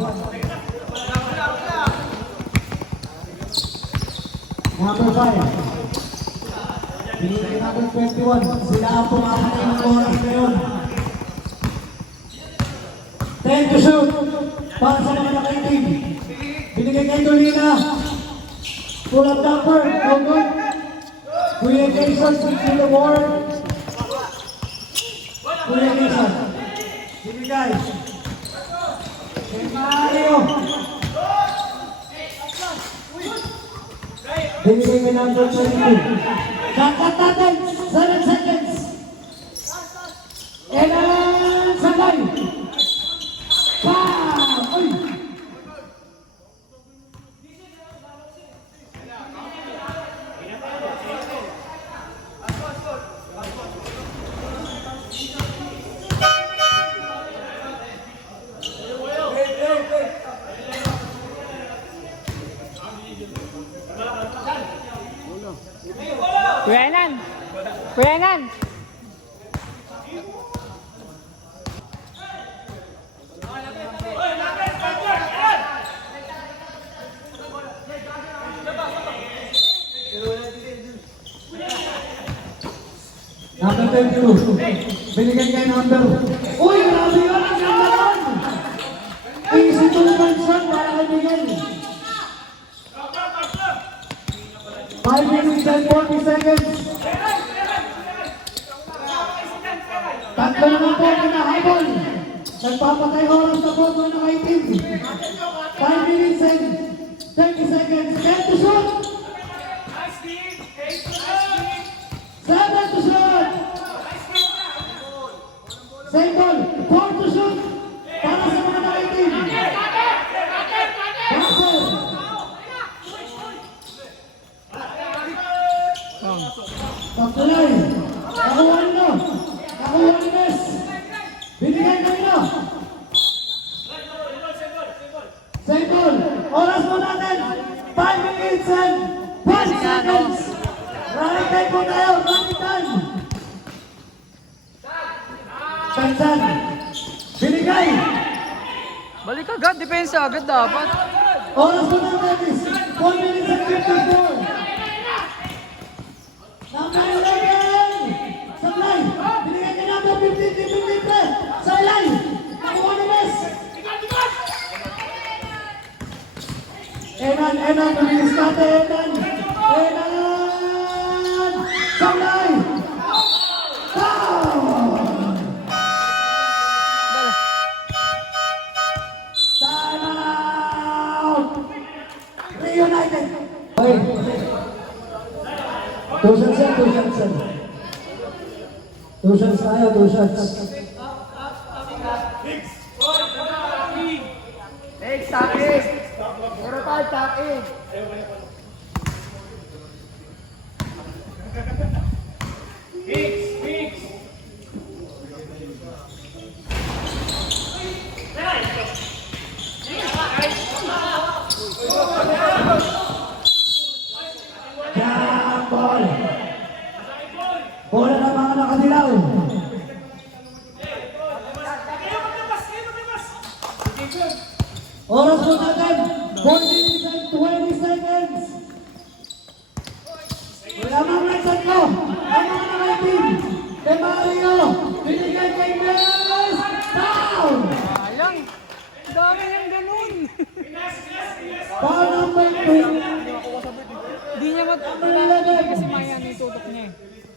Number 5. Binigay number 21. Sila ang pumakatay ng oras ngayon. 10 to shoot para sa mga nakaitim. Binigay kay Dolina. Pull up jumper. No good. Kuya Jason, to the board. Kuya Jason. Binigay. Kay Mario. Binigay kay number 22. Dapat natin. 7 seconds. Elan Sabay. Uy! Kuya Enan! Number 22. Binigay kay number... Uy, grabe yun! Ang ganda nun! Easy to shot para kay Miguel. 5 minutes and 40 seconds. Tatlo naman po kinahabol. Nagpapatay oras na po ng mga itim. 5 minutes and 30 seconds. 10 to shoot! 7 to shoot! Same ball. 4 to shoot! Para sa mga nakaitim. Russell! Pagtuloy! Nakuha nyo! Nakuha ni Mes! Binigay kayo! Same ball! Oras mo natin! 5 minutes and 1 seconds! Running time po tayo! Running time! Tansan! Binigay! Balik agad, depensa agad dapat. Oras mo natin is 1 minutes and 54! Number 11! Sablay! Binigay ka number 53! Sablay! Nakuha ni Mes! Enan! Tumilis natin! Enan! Sablay! Foul! Time out! Reunited! Okay. 2 shots yan, 2 shots yan. 2 shots tayo, 2 shots. Next, tap in. Puro tayo, tap in. Jump ball. Bola ng mga nakadilaw. Oras po natin, 40 minutes and 20 seconds. Wala mga reset ko. Ang mga nakaitim. Kay Mario. Binigay kay Mes. Foul! Sayang. Dami niyang ganun. Foul number 2. Hindi niya matapos kasi maya na tutok niya eh.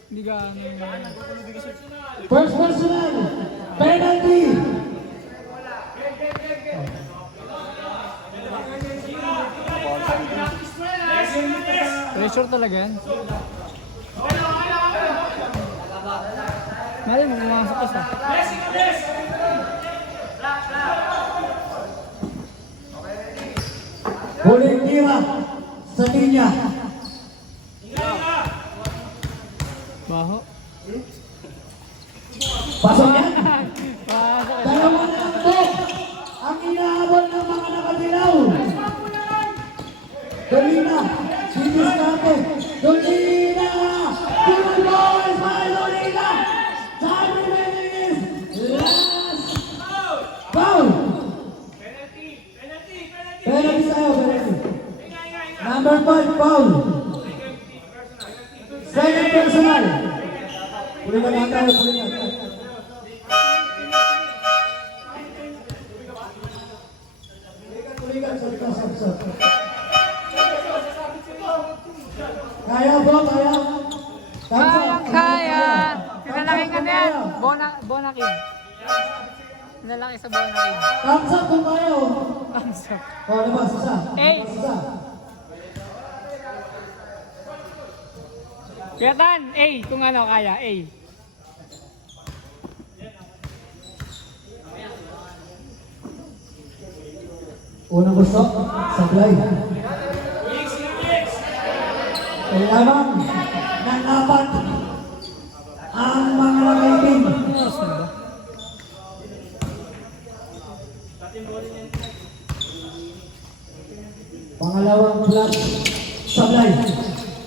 Hindi ka... First personal. Penalty. Pressure talaga yan. Mali mo, pumasok ka sa. Huling tira sa linya. Baho. Pasok yan. Pasok. Dalawa na lang po. Ang inahabol ng mga nakadilaw. Dolina. Sitis natin. Dolina. Two balls by Dolina. Time remaining is last. Foul. Penalty tayo, penalty. Number 5, foul. Second personal. Pulikan na tayo, pulikan. Pulikan, sa. Kaya po, kaya. Kaya. Pinalaki ka na yan. Bonakid. Pinalaki sa Bonakid. Thumbs up kung kaya, oh. Thumbs up. Oh, labas, isa. Eight. Isa. Kuyatan, A. Kung ano kaya, A. Unang gusto, sablay. Kailangan nanapat ang mga nakaitim. Yes na ba? Pangalawang flash, sablay.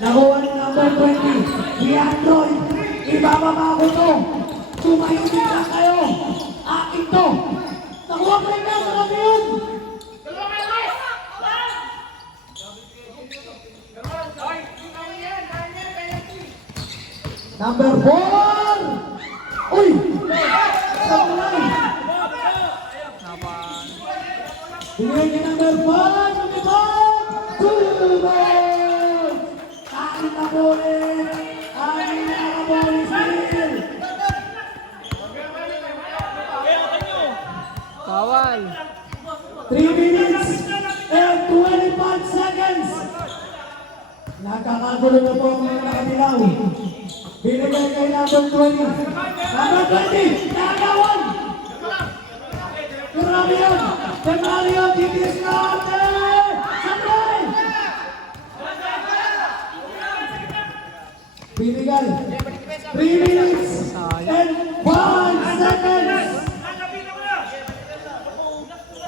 Nakuha ni number 20, Leandro. Ibababa ko to. Tumayo din lang kayo. Akin to. Nakuha ko rin nasa kami yun. Number 4! Uy! Sablay! Napan. Bigay ni number 5, lumipad! Tulubay! Anin na ulit! Anin na ulit still! Bawal. 3 minutes and 25 seconds! Nakakagulo na po ang mga nakadilaw. Binigay kay number 20. Number 20! Nakagawan! Grabe yun! Kay Mario, titis natin! Sablay! Binigay. 3 minutes and 1 seconds!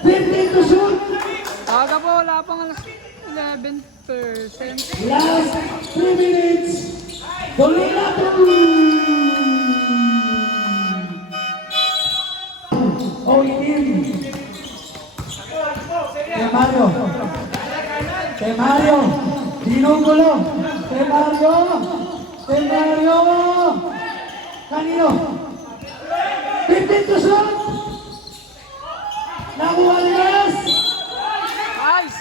15 to shoot! Taga po, wala pang alas 11%. Last 3 minutes! Dolina to! Oh, itim! Kay Mario! Kay Mario! Ginugulo! Kay Mario! Kay Mario! Kanino? 15 to shoot! Nakuha ni Wes! Nice!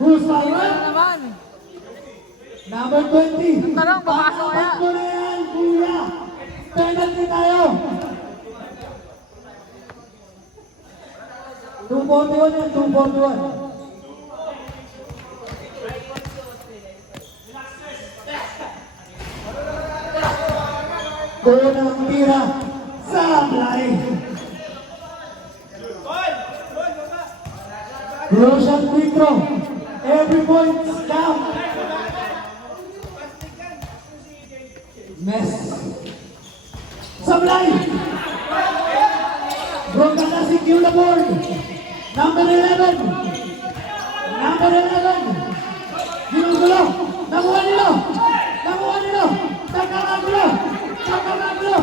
Who's my Ano man? naman? Number 20. Tanong, papasok kaya? Pakapag mo na yan, kuya. Penalty tayo. 241 yan, 241. Unang tira, Sablay. Roshan Quintro. Every point count. Mess. Sablay. Broken na si Q na board. Number 11. Number 11. Ginugulo. Nakuha nila. Nakuha nila. Nakakagulo. Nakakagulo.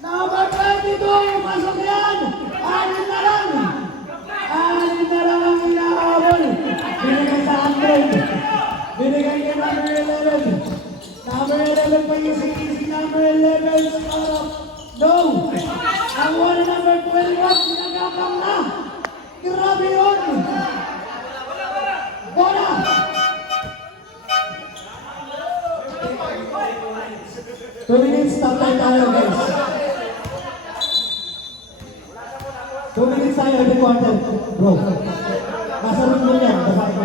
Number 22. Pasok yan. Anin na lang. Anin na lang ang inaabol. Binigay sa 100. Binigay kay number 11. Number 11 pa yung si number 11. No! Ang wala number 12, sinagapang na! Grabe yun! Bola! Two minutes, tatay tayo guys. 2 minutes tayo every quarter. Bro, nasa room mo yan, basahin ko.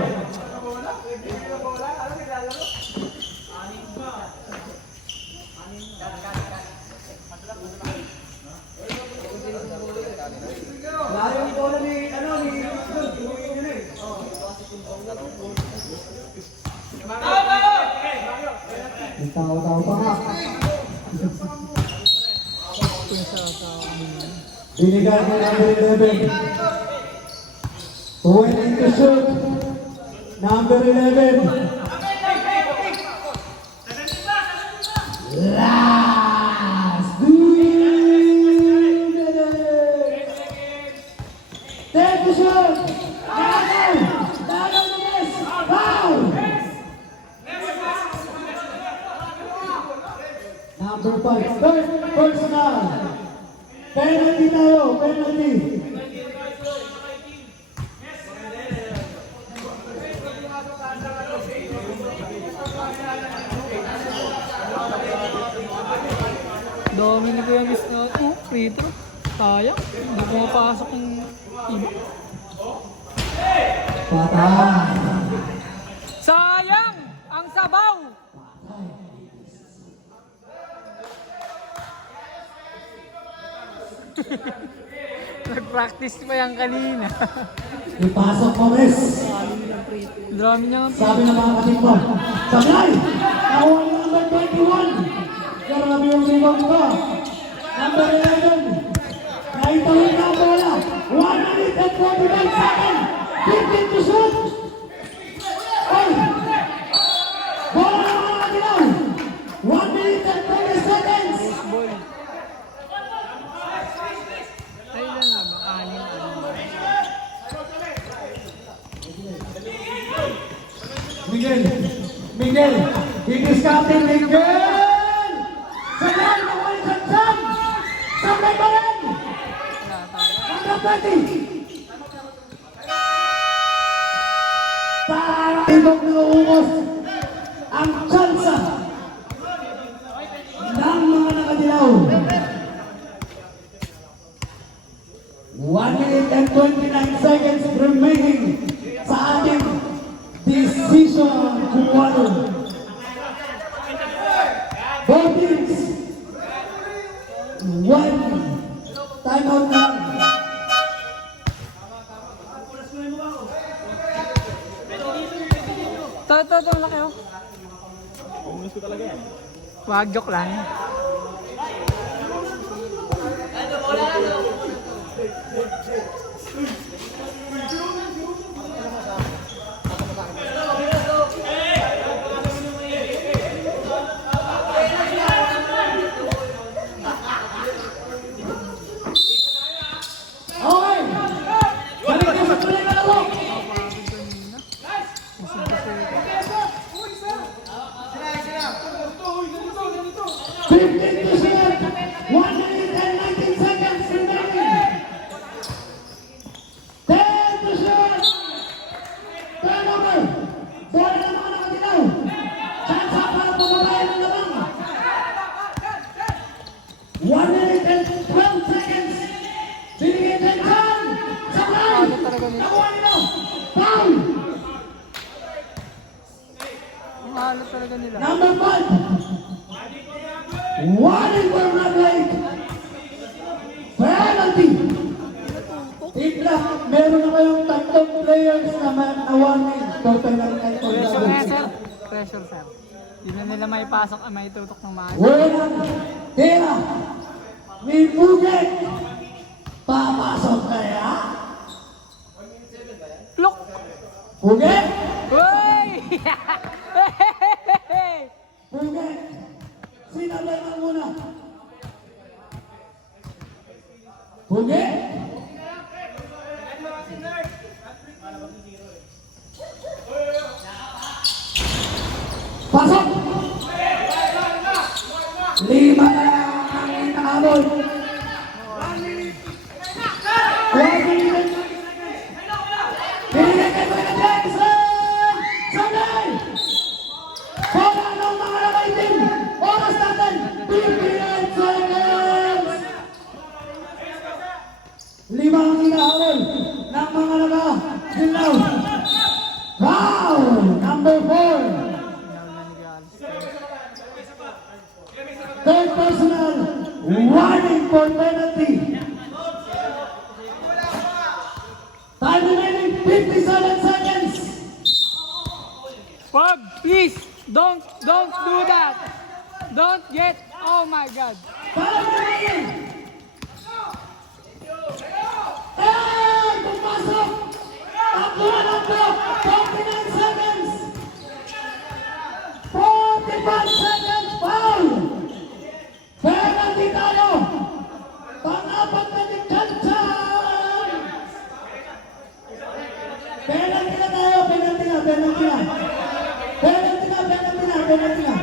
Layong bola ni, Tao-tao pa nga. Binigay ko number 11. 20 to shoot. Number 11. Last. 10 to shoot. Dagaw. Dagaw na miss. Foul. Number 5. Third personal. Penalty tayo. Penalty. Dominic yung miss na. Oh, free throw. Sayang. Hindi pumapasok yung iba. Patay. Sayang! Ang sabaw! Nag-practice pa yan kanina. Ipasok mo, miss. Dami niya. Sabi ng mga kapit mo. Sablay! Nakuha ng number 21. Grabe yung rebound ko. Number 11. Naitawin na ang bola. 145 seconds. 15 to shoot. Oy! Bola na mga katilaw. 1 minute and 20 seconds. Ball. Ay, ilan na ba? Anim. Miguel. Miguel. It is Captain Miguel. Sablay! Nakuha ng shot. 20. Para ibang nauukos ang tsansa ng mga nakadilaw. 1 minute and 29 seconds remaining sa ating decision quarter. Both teams, 1 timeout na. Ito, laki oh. Miss ko talaga yan. Wag, joke lang. Okay! Balik na sa tuloy na laro! 15 to shoot! 1 minute and 19 seconds remaining! 10 to shoot! Turnover! Bola ng mga nakadilaw! Chance para pumabayan ng lamang! 1 minute and 12 seconds! Binigay kay John! Sakay! Nakuha nila! Foul! Ang halos talaga nila. Number 5! Warning for red light! Penalty! Tigla, meron na kayong tatlong players na warning. Total ng tatlong Pressure na doubles. sir. Pressure sir. Hindi na nila may pasok at may tutok ng maayos. Walang tira! May buget! Papasok kaya? Look! Buget! Uy! Buget! Sinabay mo muna! Buget! Pasok! 5 na lang ang inaabot. 1 minute. Binigay kay Kuya Jackson! Sanay! Bola ng mga nakaitim! Oras natin! 58 seconds! 5 ang inaabot ng mga nakadilaw. Foul! Number 4! Third personal, warning for penalty. Time remaining 57 seconds. Wag! Please! Don't do that! Don't get... Oh my God! Time remaining. Hey! Pumasok! Tatlo na lang po! 49 seconds! 45 seconds! Foul! Penalty tayo! Pang-apat na ni Kanchan! Penalty na tayo! Penalty na! Penalty na! Penalty na! Penalty na! Penalty na!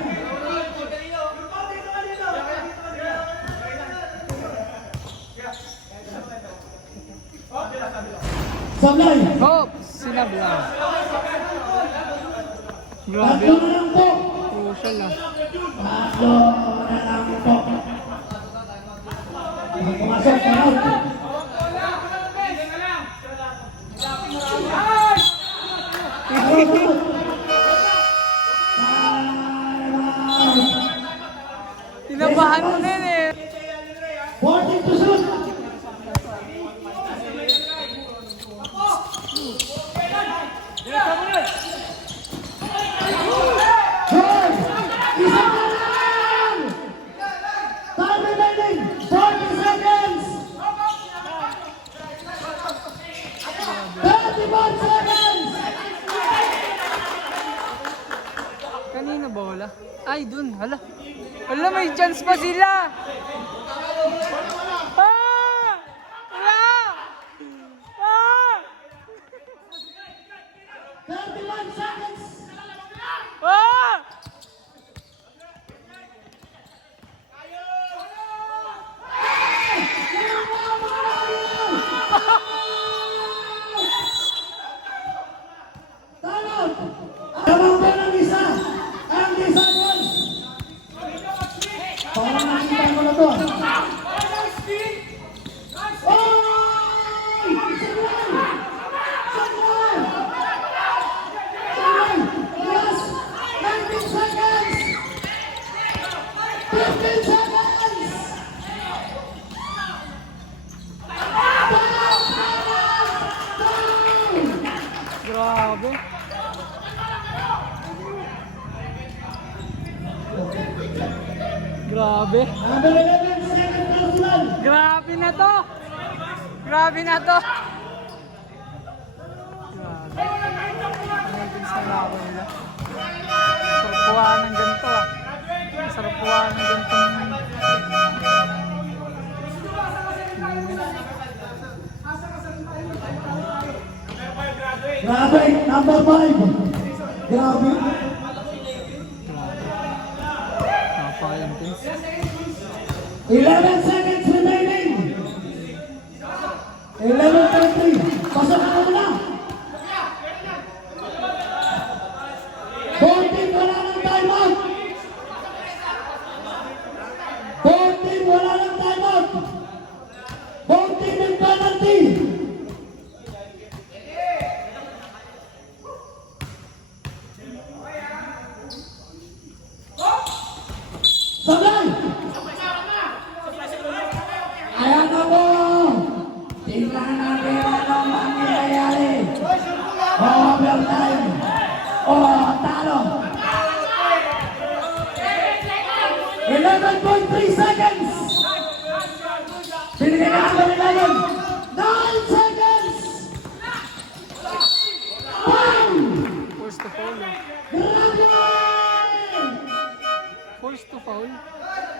Sablay! Oh! Sinabla. Grabe Tatlo ah. na lang po! Crucial ah. Tatlo na lang po! Pumasok na out! Tinabahan mo na yun eh. 14 to shoot! Good! Isa na lang! Time remaining 40 seconds! 31 seconds! Kanino ba wala? Ay, dun. Hala. Hala, may chance pa sila. Ah! Wala! Ah! 31 seconds! Ah! Nakita ko na to. Oy! Samuel! Samuel! Samuel! Last 19 seconds! 15 seconds! Grabe. Grabe. Number 11, second personal. Grabe na to. Grabe na to. Grabe. Amazing sa laro nila. Sarap kuhaan ng ganito ah. Sarap kuhaan ng ganitong Grabe, number 5. Grabe. napaka-intense. 11 seconds remaining. 11:30. Pasok na muna. 14, wala ng timeout. 14, wala ng timeout. 14 with penalty. Sabay! Ayan na po! Tingnan natin anong mangyayari. Overtime! O talo! 11.3 seconds! Binigay na number 11! 9 seconds! 1! Force to foul. Grabe! Force to foul.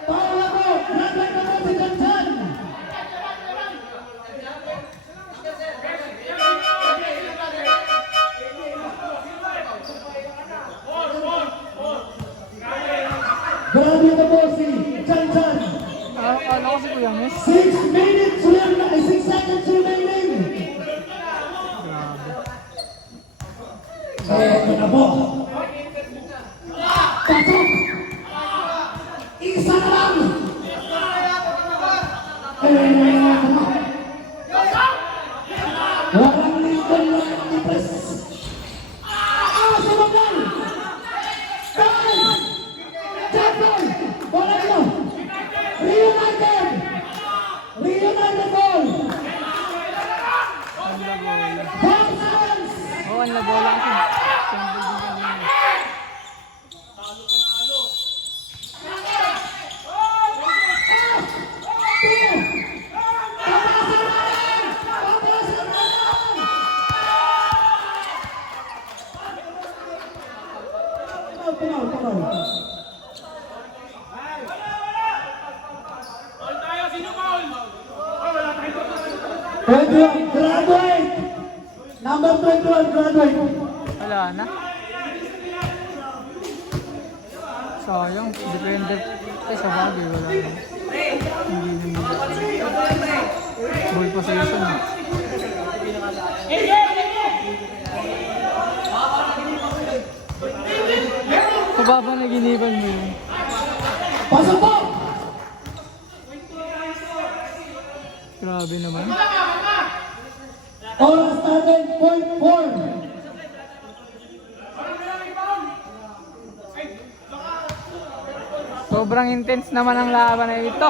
Foul ako! Grabe ka po si Johnson! Grabe ka po si Johnson! Ano ko si Kuya Mes? 6 minutes remaining! 6 seconds remaining! Grabe. Eto na po! Pasok! Isa na lang! Walang Lincoln na Ipres! Sumagal! Guys! Champion! Wala nyo! Reunited! Reunited ball! Ang lagola. 4 seconds! Oo, ang lagola kasi. Siyempre din kanina. Graduate! Number 21, graduate! Wala na. Sayang, depende. Sa bagay, wala na. Hindi na nila. Ball position. Kababa na giniban mo yun. Pasok po! Grabe naman. Oras natin, point 4. Sobrang intense naman ang laban na ito.